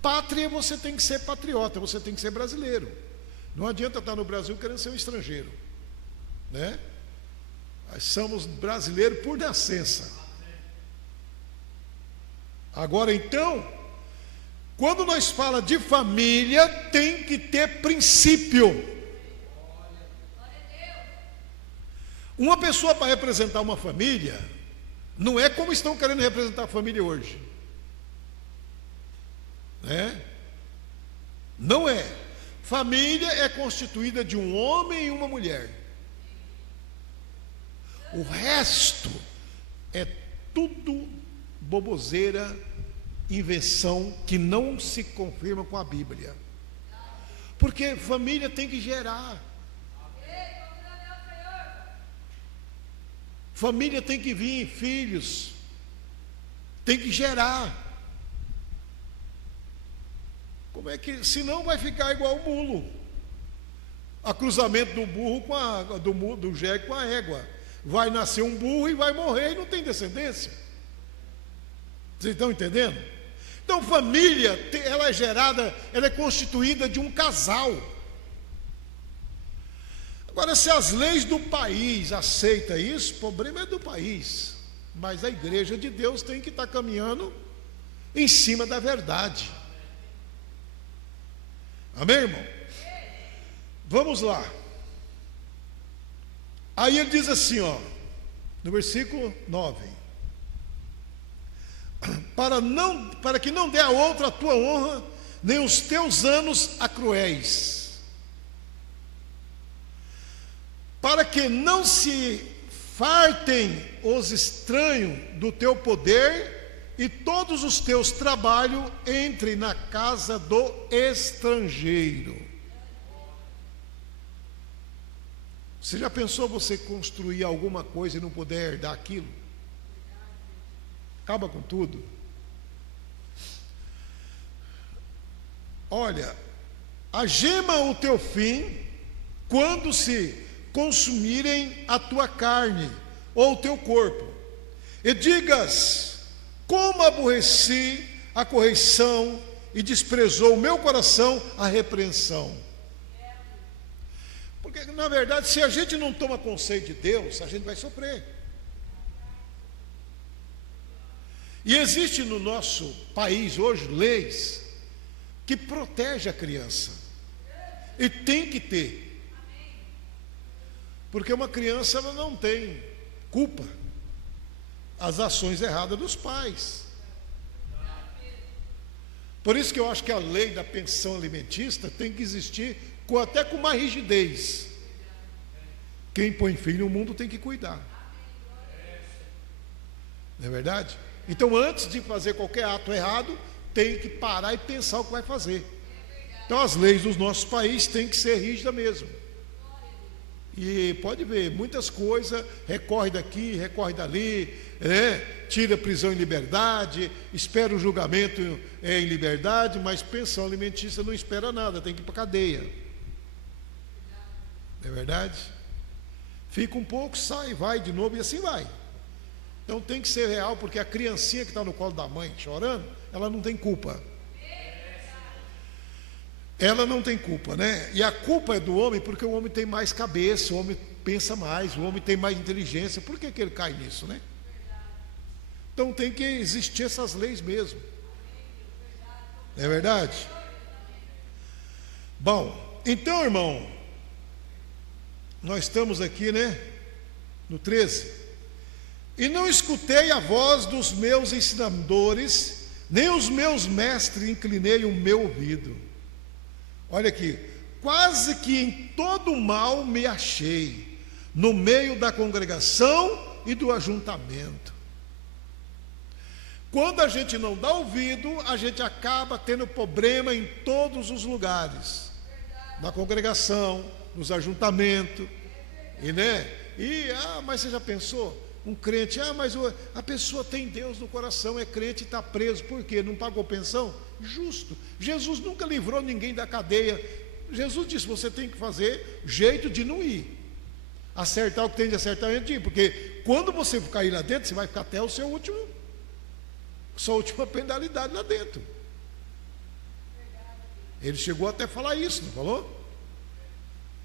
Pátria, você tem que ser patriota, você tem que ser brasileiro. Não adianta estar no Brasil querendo ser um estrangeiro, né? Nós somos brasileiros por nascença. Agora então, quando nós falamos de família, tem que ter princípio. Uma pessoa para representar uma família, não é como estão querendo representar a família hoje, né? Não é. Família é constituída de um homem e uma mulher. O resto é tudo boboseira, invenção que não se confirma com a Bíblia. Porque família tem que gerar. Família tem que vir em filhos. Tem que gerar. Como é que, senão vai ficar igual o mulo, a cruzamento do burro do jegue com a égua, vai nascer um burro e vai morrer e não tem descendência. Vocês estão entendendo? Então família, ela é gerada, ela é constituída de um casal. Agora, se as leis do país aceitam isso, o problema é do país, mas a igreja de Deus tem que estar caminhando em cima da verdade. Amém, irmão? Vamos lá. Aí ele diz assim, ó, no versículo 9: para que não dê a outra a tua honra, nem os teus anos a cruéis, para que não se fartem os estranhos do teu poder, e todos os teus trabalhos entrem na casa do estrangeiro. Você já pensou você construir alguma coisa e não poder herdar aquilo? Acaba com tudo. Olha, agema o teu fim quando se consumirem a tua carne ou o teu corpo, e digas: como aborreci a correção e desprezou o meu coração a repreensão. Porque, na verdade, se a gente não toma conselho de Deus, a gente vai sofrer. E existe no nosso país hoje leis que protegem a criança. E tem que ter. Porque uma criança ela não tem culpa as ações erradas dos pais. Por isso que eu acho que a lei da pensão alimentícia tem que existir até com uma rigidez. Quem põe filho no mundo tem que cuidar. Não é verdade? Então, antes de fazer qualquer ato errado, tem que parar e pensar o que vai fazer. Então, as leis dos nossos países têm que ser rígidas mesmo. E pode ver, muitas coisas, recorre daqui, recorre dali, né? Tira prisão em liberdade, espera o julgamento em liberdade, mas pensão alimentícia não espera nada, tem que ir para a cadeia. Não é verdade? Fica um pouco, sai, vai de novo e assim vai. Então tem que ser real, porque a criancinha que está no colo da mãe chorando, ela não tem culpa. Ela não tem culpa, né? E a culpa é do homem, porque o homem tem mais cabeça, o homem pensa mais, o homem tem mais inteligência. Por que ele cai nisso, né? Então tem que existir essas leis mesmo. Não é verdade? Bom, então, irmão, nós estamos aqui, né? No 13. E não escutei a voz dos meus ensinadores, nem os meus mestres inclinei o meu ouvido. Olha aqui, quase que em todo mal me achei, no meio da congregação e do ajuntamento. Quando a gente não dá ouvido, a gente acaba tendo problema em todos os lugares. Na congregação, nos ajuntamentos, e né? Mas você já pensou? Um crente, mas a pessoa tem Deus no coração, é crente e está preso, por quê? Não pagou pensão? Justo. Jesus nunca livrou ninguém da cadeia. Jesus disse, você tem que fazer jeito de não ir. Acertar o que tem de acertar antes de ir, porque quando você cair lá dentro, você vai ficar até sua última penalidade lá dentro. Ele chegou até a falar isso, não falou?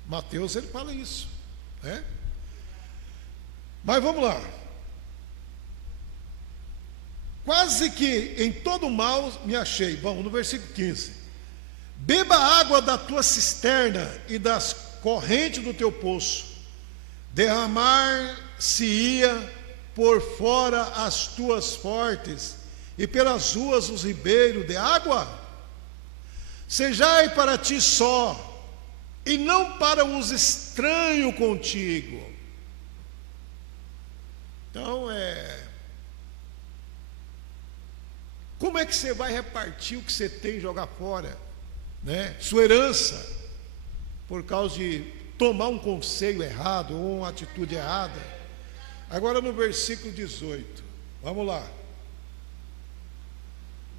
Mateus, ele fala isso, né? Mas vamos lá. Quase que em todo mal me achei. Bom, no versículo 15. Beba água da tua cisterna e das correntes do teu poço. Derramar-se-ia por fora as tuas fortes, e pelas ruas os ribeiros de água. Sejai para ti só, e não para os estranhos contigo. Então, como é que você vai repartir o que você tem e jogar fora, né? Sua herança, por causa de tomar um conselho errado ou uma atitude errada. Agora no versículo 18, vamos lá.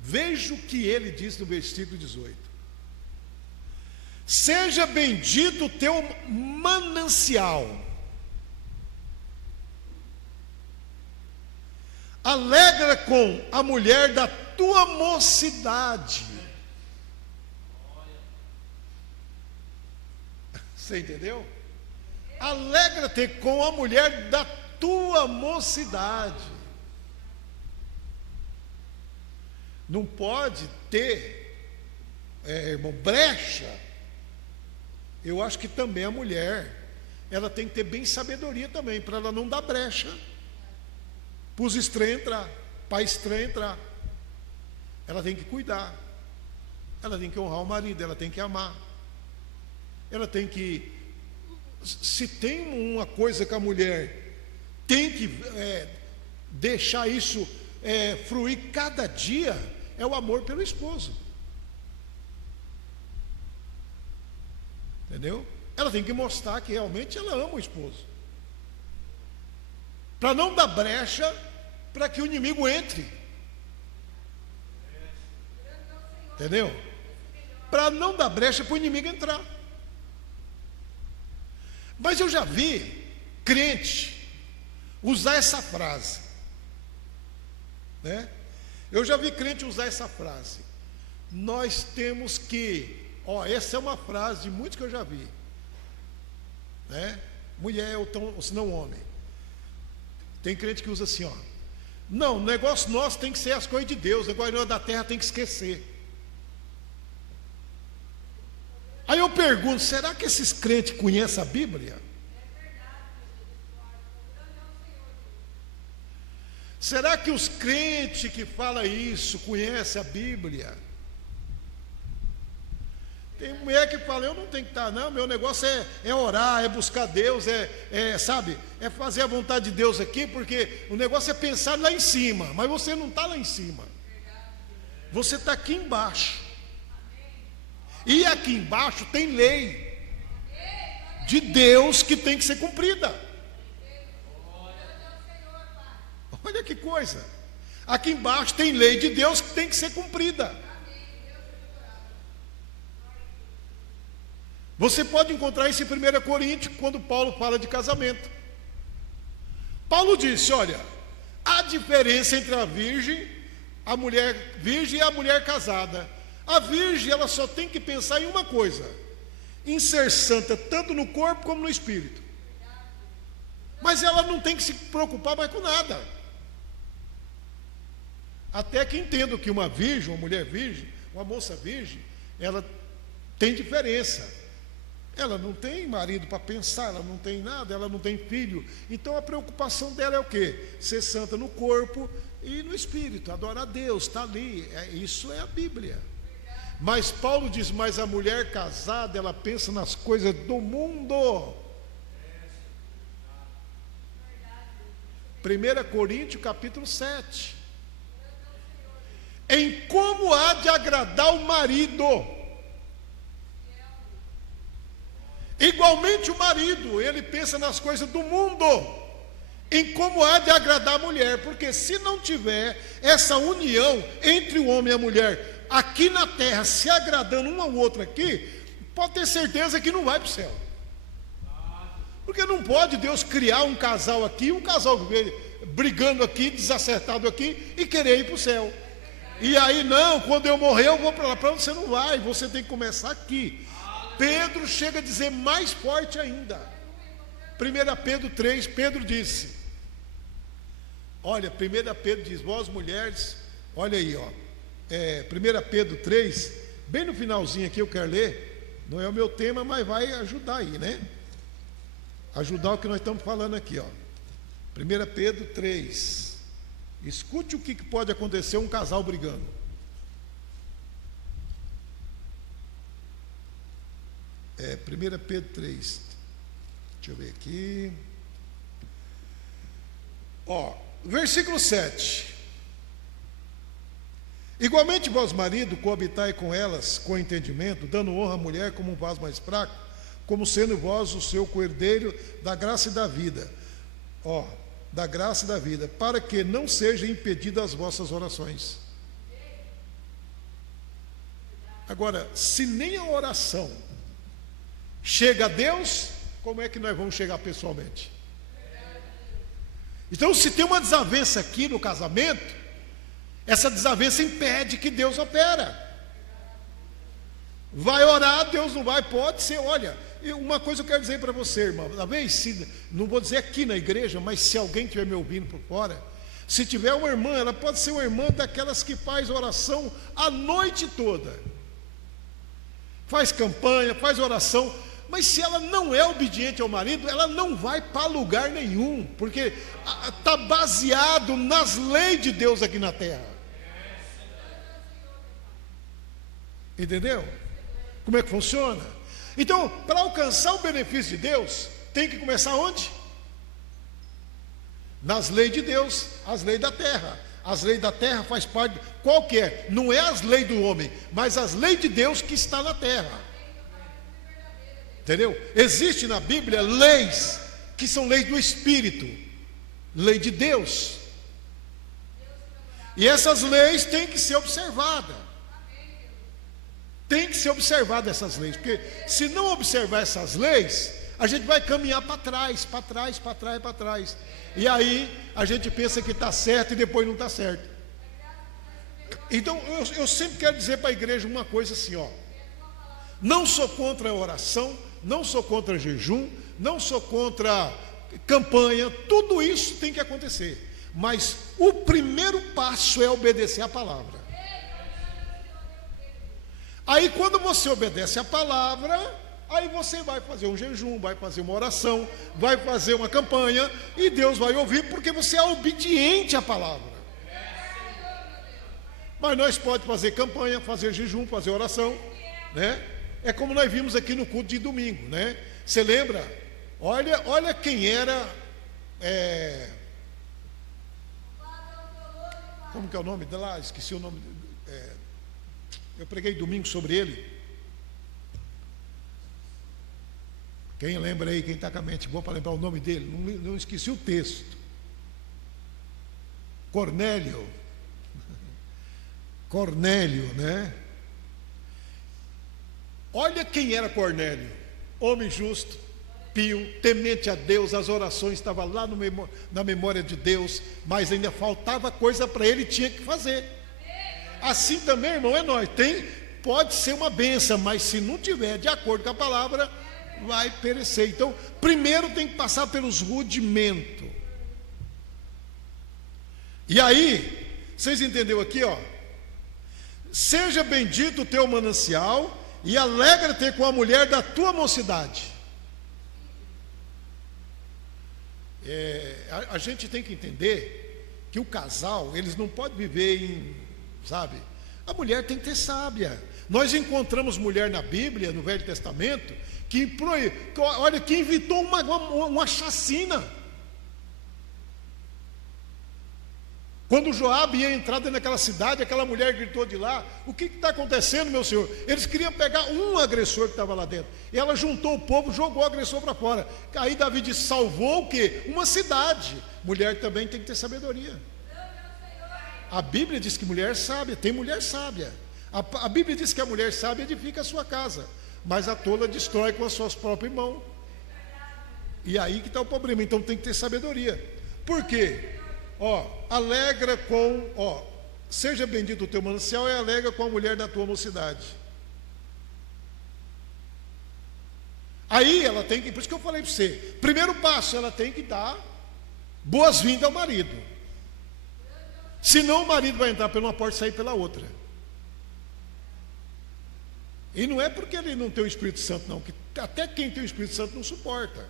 Veja o que ele diz no versículo 18. Seja bendito o teu manancial, alegra com a mulher da tua mocidade. Você entendeu? Alegra-te com a mulher da tua mocidade. Não pode ter, irmão, brecha. Eu acho que também a mulher, ela tem que ter bem sabedoria também, para ela não dar brecha para os estranhos entrar, para estranho entrar. Ela tem que cuidar, ela tem que honrar o marido, ela tem que amar, ela tem que, se tem uma coisa que a mulher tem que deixar isso fruir cada dia, é o amor pelo esposo. Entendeu? Ela tem que mostrar que realmente ela ama o esposo, para não dar brecha para que o inimigo entre. Entendeu? Para não dar brecha para o inimigo entrar. Mas eu já vi crente usar essa frase, né? Eu já vi crente usar essa frase. Nós temos que, essa é uma frase de muitos que eu já vi. né? Mulher ou se não homem. Tem crente que usa assim, ó. Não, o negócio nosso tem que ser as coisas de Deus, o negócio da terra tem que esquecer. Aí eu pergunto, será que esses crentes conhecem a Bíblia? Será que os crentes que falam isso conhecem a Bíblia? Tem mulher que fala, eu não tenho que estar, não, meu negócio é orar, é buscar Deus, sabe, é fazer a vontade de Deus aqui, porque o negócio é pensar lá em cima, mas você não está lá em cima, você está aqui embaixo, e aqui embaixo tem lei de Deus que tem que ser cumprida. Olha que coisa, aqui embaixo tem lei de Deus que tem que ser cumprida. Você pode encontrar isso em 1 Coríntios, quando Paulo fala de casamento. Paulo disse, olha, há diferença entre a mulher virgem e a mulher casada. A virgem, ela só tem que pensar em uma coisa, em ser santa, tanto no corpo como no espírito. Mas ela não tem que se preocupar mais com nada. Até que entendo que uma virgem, uma mulher virgem, uma moça virgem, ela tem diferença. Ela não tem marido para pensar, ela não tem nada, ela não tem filho. Então a preocupação dela é o quê? Ser santa no corpo e no espírito, adorar a Deus, está ali. Isso é a Bíblia. Mas Paulo diz, mas a mulher casada, ela pensa nas coisas do mundo. 1 Coríntios capítulo 7. Em como há de agradar o marido. Igualmente o marido, ele pensa nas coisas do mundo, em como há de agradar a mulher, porque se não tiver essa união entre o homem e a mulher, aqui na terra, se agradando um ao outro aqui, pode ter certeza que não vai para o céu. Porque não pode Deus criar um casal aqui, um casal brigando aqui, desacertado aqui, e querer ir para o céu. E aí, não, quando eu morrer eu vou para lá. Para onde você não vai, você tem que começar aqui. Pedro chega a dizer mais forte ainda. 1 Pedro 3, Pedro disse, olha, 1 Pedro diz, vós mulheres, olha aí, ó, 1 Pedro 3, bem no finalzinho aqui eu quero ler, não é o meu tema, mas vai ajudar aí, né? Ajudar o que nós estamos falando aqui, ó. 1 Pedro 3, escute o que pode acontecer um casal brigando. 1 Pedro 3, deixa eu ver aqui, ó, versículo 7, igualmente vós marido, coabitai com elas com entendimento, dando honra à mulher como um vaso mais fraco, como sendo vós o seu coerdeiro da graça e da vida, ó, da graça e da vida, para que não sejam impedidas as vossas orações. Agora, se nem a oração chega a Deus, como é que nós vamos chegar pessoalmente? Então, se tem uma desavença aqui no casamento, essa desavença impede que Deus opera. Vai orar, Deus não vai, pode ser, olha, uma coisa eu quero dizer para você, irmão, talvez, não vou dizer aqui na igreja, mas se alguém estiver me ouvindo por fora, se tiver uma irmã, ela pode ser uma irmã daquelas que faz oração a noite toda, faz campanha, faz oração, mas se ela não é obediente ao marido, ela não vai para lugar nenhum, porque está baseado nas leis de Deus aqui na terra. Entendeu? Como é que funciona? Então, para alcançar o benefício de Deus, tem que começar onde? Nas leis de Deus, as leis da terra. As leis da terra faz parte, qual que é? Não é as leis do homem, mas as leis de Deus que está na terra. Entendeu? Existe na Bíblia leis que são leis do Espírito, lei de Deus. E essas leis têm que ser observadas. Tem que ser observada essas leis, porque se não observar essas leis, a gente vai caminhar para trás, para trás, para trás, para trás. E aí a gente pensa que está certo e depois não está certo. Então eu sempre quero dizer para a igreja uma coisa assim, ó. Não sou contra a oração, não sou contra jejum, não sou contra campanha, tudo isso tem que acontecer. Mas o primeiro passo é obedecer a palavra. Aí quando você obedece a palavra, aí você vai fazer um jejum, vai fazer uma oração, vai fazer uma campanha, e Deus vai ouvir, porque você é obediente à palavra. Mas nós podemos fazer campanha, fazer jejum, fazer oração, né? É como nós vimos aqui no culto de domingo, né? Você lembra? Olha quem era, como que é o nome dela? Esqueci o nome. Eu preguei domingo sobre ele. Quem lembra aí, quem está com a mente boa para lembrar o nome dele? Não esqueci o texto. Cornélio, né? Olha quem era Cornélio: homem justo, pio, temente a Deus, as orações estavam lá na memória de Deus, mas ainda faltava coisa para ele, tinha que fazer. Assim também, irmão, é nós. Pode ser uma bênção, mas se não tiver de acordo com a palavra, vai perecer. Então, primeiro tem que passar pelos rudimentos. E aí, vocês entenderam aqui, ó? Seja bendito o teu manancial e alegra-te com a mulher da tua mocidade. A gente tem que entender que o casal, eles não podem viver sabe? A mulher tem que ter sábia. Nós encontramos mulher na Bíblia, no Velho Testamento, que inventou uma chacina. Quando Joabe ia entrar dentro daquela cidade, aquela mulher gritou de lá: o que está acontecendo, meu senhor? Eles queriam pegar um agressor que estava lá dentro. E ela juntou o povo, jogou o agressor para fora. Aí Davi disse: salvou o quê? Uma cidade. Mulher também tem que ter sabedoria. A Bíblia diz que mulher sábia, tem mulher sábia. A Bíblia diz que a mulher sábia edifica a sua casa, mas a tola destrói com as suas próprias mãos. E aí que está o problema. Então tem que ter sabedoria. Por quê? Alegra com, seja bendito o teu manancial e alegra com a mulher da tua mocidade. Aí ela tem que, por isso que eu falei para você, primeiro passo, ela tem que dar boas-vindas ao marido. Senão o marido vai entrar por uma porta e sair pela outra. E não é porque ele não tem o Espírito Santo, não, que até quem tem o Espírito Santo não suporta.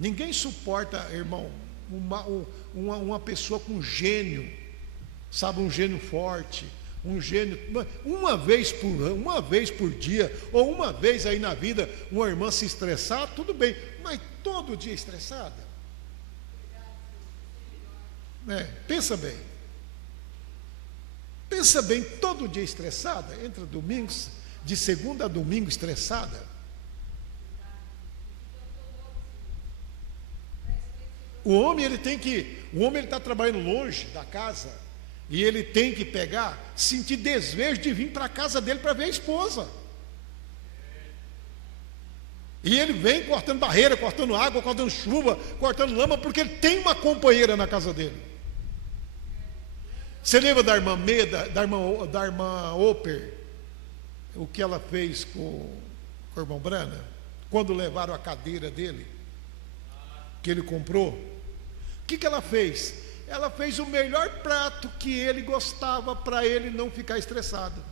Ninguém suporta, irmão, uma pessoa com gênio, sabe, um gênio forte, um gênio, uma vez por dia, ou uma vez aí na vida, uma irmã se estressar, tudo bem, mas todo dia estressada? Pensa bem, todo dia estressada, entra domingos, de segunda a domingo estressada. O homem ele está trabalhando longe da casa, e ele tem que sentir desejo de vir para a casa dele para ver a esposa. E ele vem cortando barreira, cortando água, cortando chuva, cortando lama, porque ele tem uma companheira na casa dele. Você lembra da irmã Meda, da irmã Oper, o que ela fez com o irmão Brana, quando levaram a cadeira dele, que ele comprou? O que ela fez? Ela fez o melhor prato que ele gostava, para ele não ficar estressado.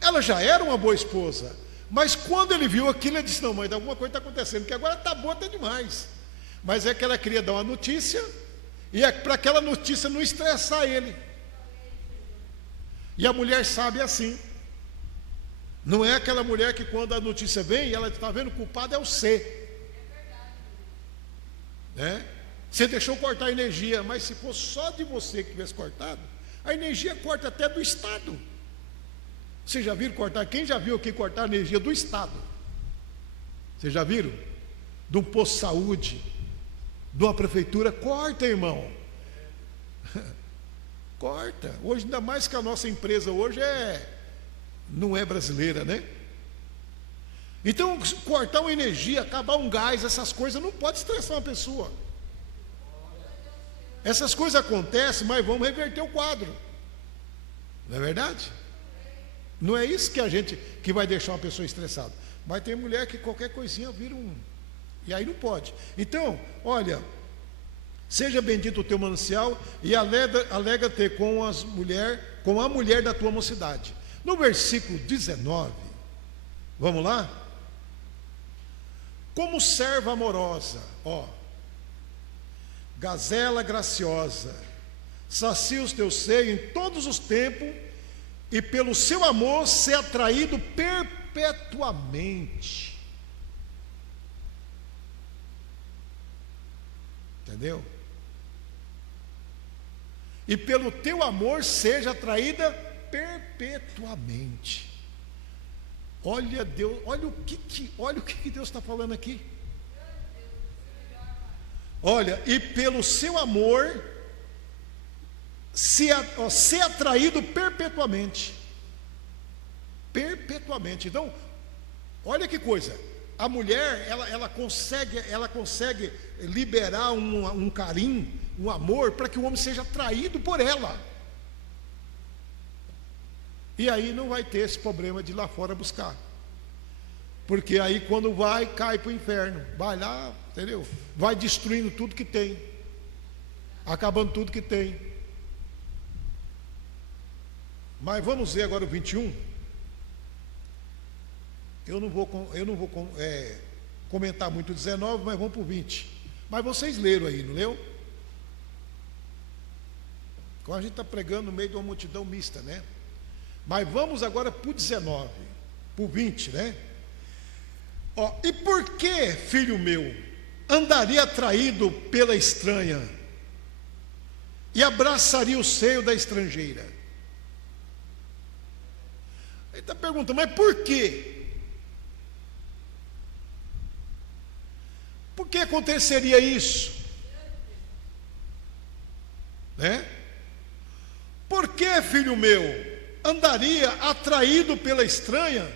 Ela já era uma boa esposa, mas quando ele viu aquilo, ele disse: não, mãe, alguma coisa está acontecendo, que agora está boa até demais. Mas é que ela queria dar uma notícia, e é para aquela notícia não estressar ele. E a mulher sabe assim. Não é aquela mulher que quando a notícia vem, ela está vendo, o culpado é o C. Você deixou cortar a energia, mas se fosse só de você que tivesse cortado, a energia corta até do Estado. Vocês já viram cortar? Quem já viu aqui cortar a energia do Estado? Vocês já viram? De um posto de saúde, de uma prefeitura, corta, irmão. Corta. Hoje, ainda mais que a nossa empresa hoje não é brasileira, né? Então, cortar uma energia, acabar um gás, essas coisas não pode estressar uma pessoa. Essas coisas acontecem, mas vamos reverter o quadro. Não é verdade? Não é isso que vai deixar uma pessoa estressada. Mas tem mulher que qualquer coisinha vira um... E aí não pode. Então, olha, seja bendito o teu manancial e alega ter com a mulher da tua mocidade. No versículo 19, vamos lá? Como serva amorosa, gazela graciosa, sacia os teus seios em todos os tempos, e pelo seu amor ser atraído perpetuamente. Entendeu? E pelo teu amor seja atraída perpetuamente. Olha Deus, olha o que Deus está falando aqui. Olha, e pelo seu amor ser atraído perpetuamente. Perpetuamente. Então, olha que coisa. A mulher, ela consegue liberar um carinho, um amor, para que o homem seja atraído por ela. E aí não vai ter esse problema de ir lá fora buscar. Porque aí quando vai, cai para o inferno. Vai lá, entendeu? Vai destruindo tudo que tem. Acabando tudo que tem. Mas vamos ver agora o 21. Eu não vou comentar muito o 19, mas vamos para o 20. Mas vocês leram aí, não leu? Quando a gente está pregando no meio de uma multidão mista, né? Mas vamos agora para o 19, para o 20, né? E por que, filho meu, andaria atraído pela estranha e abraçaria o seio da estrangeira? Ele está perguntando, mas por quê? Por que aconteceria isso? Né? Por que, filho meu, andaria atraído pela estranha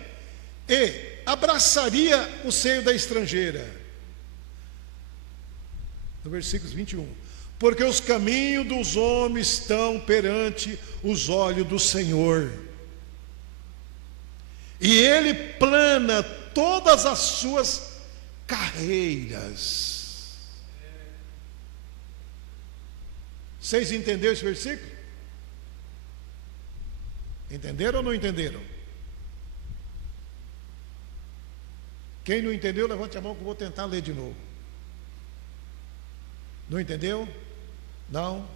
e abraçaria o seio da estrangeira? No versículo 21. Porque os caminhos dos homens estão perante os olhos do Senhor, e Ele plana todas as suas carreiras. Vocês entenderam esse versículo? Entenderam ou não entenderam? Quem não entendeu, levante a mão que eu vou tentar ler de novo. Não entendeu? Não?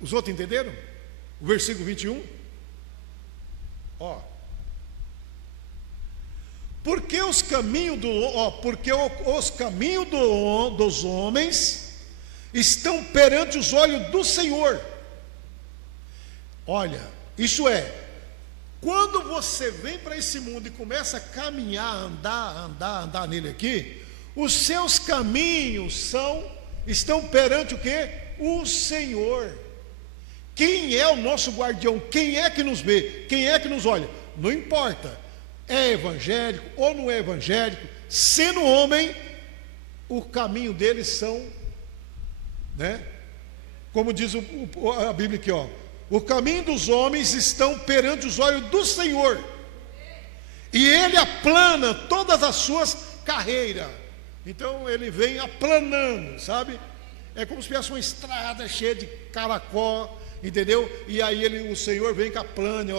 Os outros entenderam? O versículo 21? Porque os caminhos dos homens estão perante os olhos do Senhor. Olha, isso é, quando você vem para esse mundo e começa a caminhar, andar nele aqui, os seus caminhos estão perante o quê? O Senhor. Quem é o nosso guardião? Quem é que nos vê? Quem é que nos olha? Não importa, é evangélico ou não é evangélico, sendo homem, o caminho deles são, né? Como diz a Bíblia aqui, o caminho dos homens estão perante os olhos do Senhor, e Ele aplana todas as suas carreiras. Então Ele vem aplanando, sabe? É como se tivesse uma estrada cheia de caracol, entendeu? E aí o Senhor vem com a plana,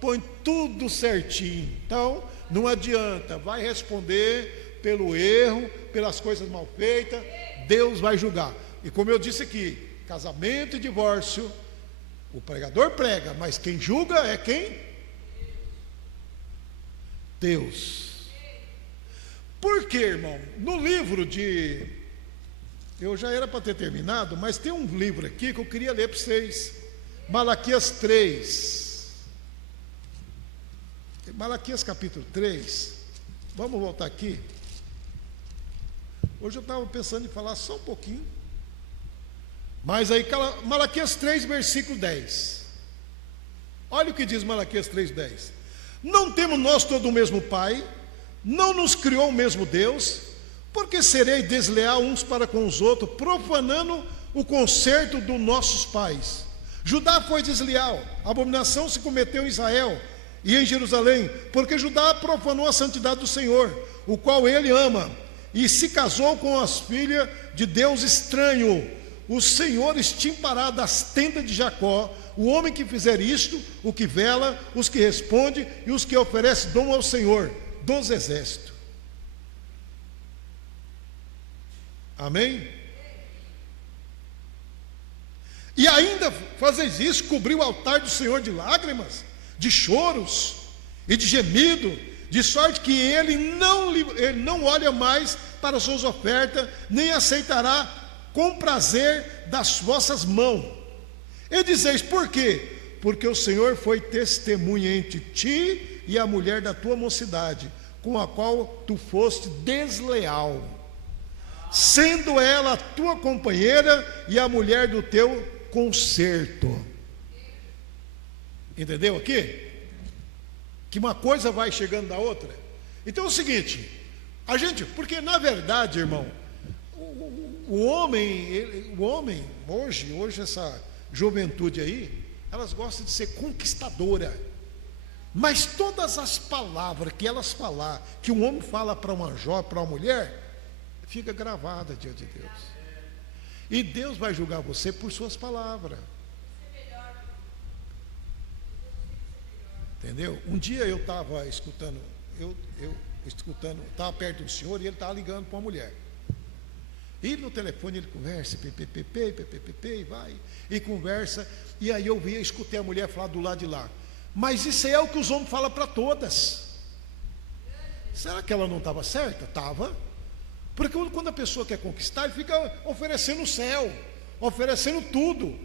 põe tudo certinho. Então não adianta, vai responder pelo erro, pelas coisas mal feitas, Deus vai julgar. E como eu disse aqui, casamento e divórcio, o pregador prega, mas quem julga é quem? Deus. Por quê, irmão? No livro eu já era para ter terminado, mas tem um livro aqui que eu queria ler para vocês. Malaquias 3. Malaquias capítulo 3. Vamos voltar aqui. Hoje eu estava pensando em falar só um pouquinho. Mas aí, Malaquias 3, versículo 10. Olha o que diz Malaquias 3, 10. Não temos nós todo o mesmo Pai? Não nos criou o mesmo Deus? Porque serei desleal uns para com os outros, profanando o concerto dos nossos pais? Judá foi desleal, a abominação se cometeu em Israel, e em Jerusalém, porque Judá profanou a santidade do Senhor, o qual ele ama, e se casou com as filhas de Deus estranho. O Senhor extirpará das tendas de Jacó o homem que fizer isto, o que vela, os que responde e os que oferece dom ao Senhor dos exércitos. Amém? E ainda fazeis isso, cobrir o altar do Senhor de lágrimas, de choros e de gemido, de sorte que ele não olha mais para as suas ofertas, nem aceitará com prazer das vossas mãos. E dizeis, por quê? Porque o Senhor foi testemunha entre ti e a mulher da tua mocidade, com a qual tu foste desleal, sendo ela a tua companheira e a mulher do teu concerto. Entendeu aqui? Que uma coisa vai chegando da outra. Então é o seguinte, porque na verdade, irmão, o homem hoje essa juventude aí, elas gostam de ser conquistadora. Mas todas as palavras que elas falar, que um homem fala para uma jovem, para uma mulher, fica gravada diante de Deus. E Deus vai julgar você por suas palavras. Entendeu? Um dia eu estava escutando, estava perto do senhor e ele estava ligando para uma mulher. E no telefone ele conversa, e vai, e conversa, e aí eu escutei a mulher falar do lado de lá. Mas isso é o que os homens falam para todas. Será que ela não estava certa? Estava. Porque quando a pessoa quer conquistar, ele fica oferecendo o céu, oferecendo tudo.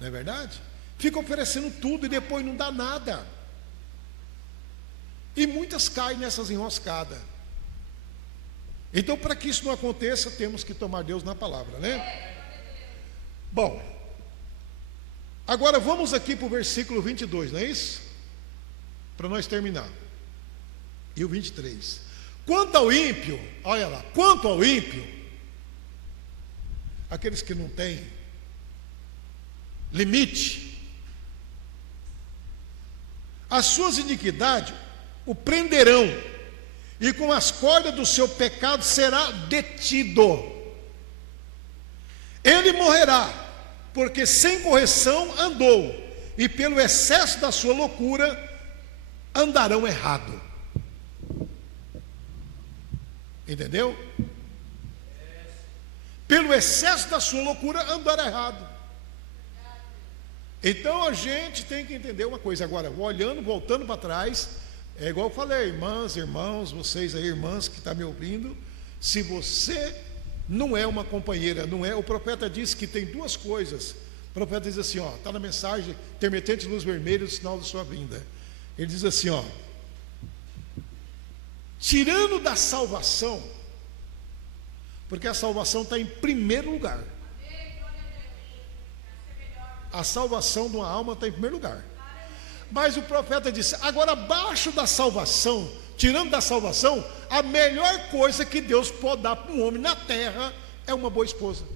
Não é verdade? Fica oferecendo tudo e depois não dá nada. E muitas caem nessas enroscadas. Então, para que isso não aconteça, temos que tomar Deus na palavra, né? Bom, agora vamos aqui para o versículo 22, não é isso? Para nós terminar. E o 23. Quanto ao ímpio, olha lá, quanto ao ímpio, aqueles que não têm limite, as suas iniquidades o prenderão, e com as cordas do seu pecado será detido. Ele morrerá, porque sem correção andou, e pelo excesso da sua loucura andarão errado. Entendeu? Pelo excesso da sua loucura andará errado. Então a gente tem que entender uma coisa. Agora, voltando para trás, é igual eu falei, irmãs, irmãos, vocês aí, irmãs que estão me ouvindo, se você não é uma companheira, não é, o profeta diz que tem duas coisas. O profeta diz assim, ó, está na mensagem, intermitente luz vermelha, o sinal da sua vinda. Ele diz assim, ó, tirando da salvação, porque a salvação está em primeiro lugar. A salvação de uma alma está em primeiro lugar. Mas o profeta disse, agora abaixo da salvação, tirando da salvação, a melhor coisa que Deus pode dar para um homem na terra é uma boa esposa.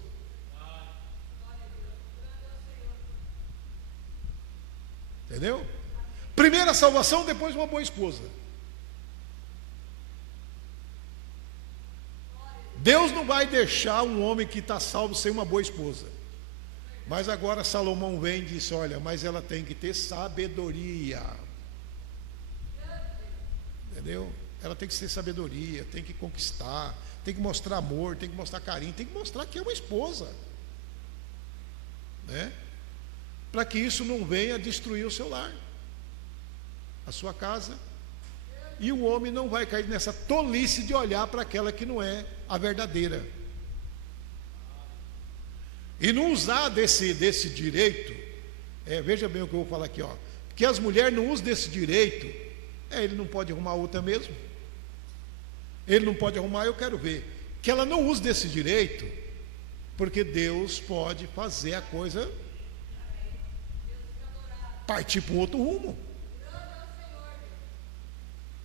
Entendeu? Primeiro a salvação, depois uma boa esposa. Deus não vai deixar um homem que está salvo sem uma boa esposa. Mas agora Salomão vem e disse, olha, mas ela tem que ter sabedoria. Entendeu? Ela tem que ter sabedoria, tem que conquistar, tem que mostrar amor, tem que mostrar carinho, tem que mostrar que é uma esposa, né? Para que isso não venha destruir o seu lar, a sua casa. E o homem não vai cair nessa tolice de olhar para aquela que não é a verdadeira. E não usar desse direito, veja bem o que eu vou falar aqui, ó, que as mulheres não usam desse direito, ele não pode arrumar outra mesmo, ele não pode arrumar, eu quero ver, que ela não use desse direito, porque Deus pode fazer a coisa partir para um outro rumo,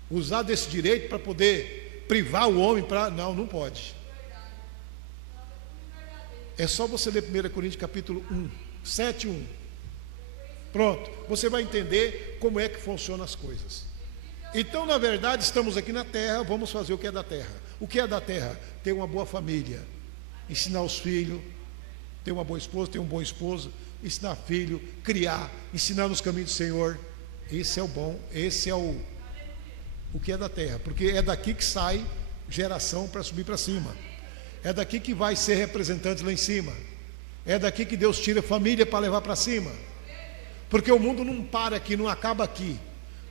usar desse direito para poder privar o homem, não pode. É só você ler 1 Coríntios capítulo 1, 7, 1. Pronto, você vai entender como é que funcionam as coisas. Então, na verdade, estamos aqui na terra, vamos fazer o que é da terra. O que é da terra? Ter uma boa família, ensinar os filhos, ter uma boa esposa, ter um bom esposo, ensinar filho, criar, ensinar nos caminhos do Senhor. Esse é o bom, esse é o que é da terra, porque é daqui que sai geração para subir para cima. É daqui que vai ser representante lá em cima. É daqui que Deus tira família para levar para cima. Porque o mundo não para aqui, não acaba aqui.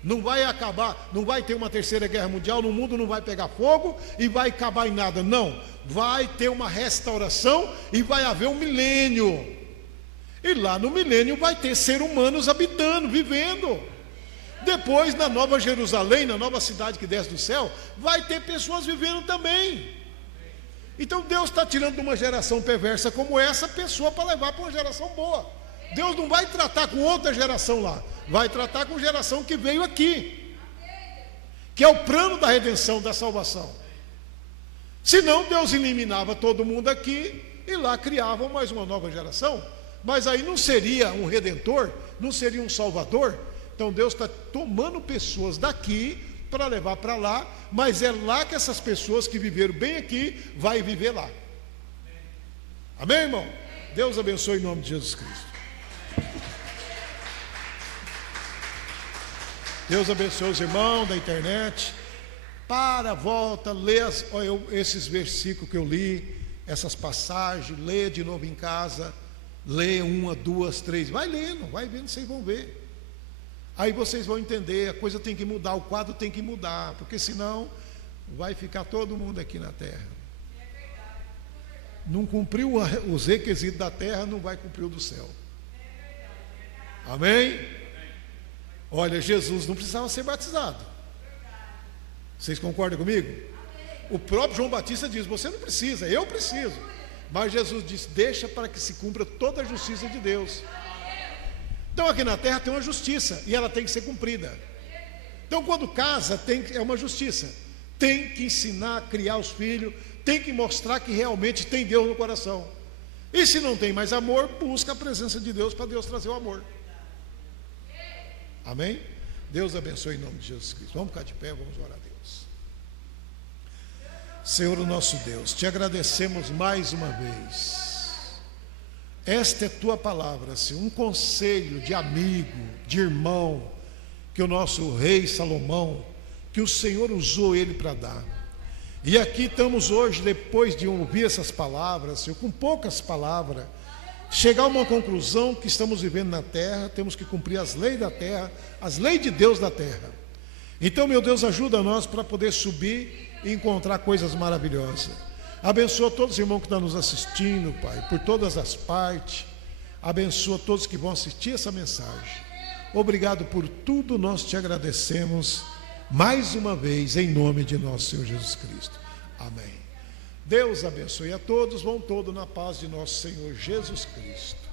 Não vai acabar, não vai ter uma terceira guerra mundial, no mundo não vai pegar fogo e vai acabar em nada. Não, vai ter uma restauração e vai haver um milênio. E lá no milênio vai ter seres humanos habitando, vivendo. Depois, na Nova Jerusalém, na nova cidade que desce do céu, vai ter pessoas vivendo também. Então Deus está tirando de uma geração perversa como essa pessoa para levar para uma geração boa. Deus não vai tratar com outra geração lá, vai tratar com a geração que veio aqui, que é o plano da redenção, da salvação. Senão Deus eliminava todo mundo aqui e lá criava mais uma nova geração. Mas aí não seria um redentor, não seria um salvador. Então Deus está tomando pessoas daqui para levar para lá, mas é lá que essas pessoas que viveram bem aqui vai viver lá. Amém, irmão? Deus abençoe em nome de Jesus Cristo. Deus abençoe os irmãos da internet. Para, volta, lê esses versículos que eu li, essas passagens, lê de novo em casa, lê 1, 2, 3, vai lendo, vai vendo, vocês vão ver. Aí vocês vão entender, a coisa tem que mudar, o quadro tem que mudar, porque senão vai ficar todo mundo aqui na terra. Não cumpriu os requisitos da terra, não vai cumprir o do céu. Amém? Olha, Jesus não precisava ser batizado. Vocês concordam comigo? O próprio João Batista diz, você não precisa, eu preciso. Mas Jesus disse, deixa para que se cumpra toda a justiça de Deus. Então aqui na terra tem uma justiça e ela tem que ser cumprida. Então quando casa é uma justiça. Tem que ensinar, criar os filhos, tem que mostrar que realmente tem Deus no coração. E se não tem mais amor, busca a presença de Deus para Deus trazer o amor. Amém? Deus abençoe em nome de Jesus Cristo. Vamos ficar de pé, vamos orar a Deus. Senhor, o nosso Deus, te agradecemos mais uma vez. Esta é tua palavra, Senhor, um conselho de amigo, de irmão, que o nosso rei Salomão, que o Senhor usou ele para dar. E aqui estamos hoje, depois de ouvir essas palavras, Senhor, com poucas palavras, chegar a uma conclusão que estamos vivendo na terra, temos que cumprir as leis da terra, as leis de Deus da terra. Então, meu Deus, ajuda nós para poder subir e encontrar coisas maravilhosas. Abençoa todos os irmãos que estão nos assistindo, Pai, por todas as partes. Abençoa todos que vão assistir essa mensagem. Obrigado por tudo, nós te agradecemos mais uma vez, em nome de nosso Senhor Jesus Cristo. Amém. Deus abençoe a todos, vão todos na paz de nosso Senhor Jesus Cristo.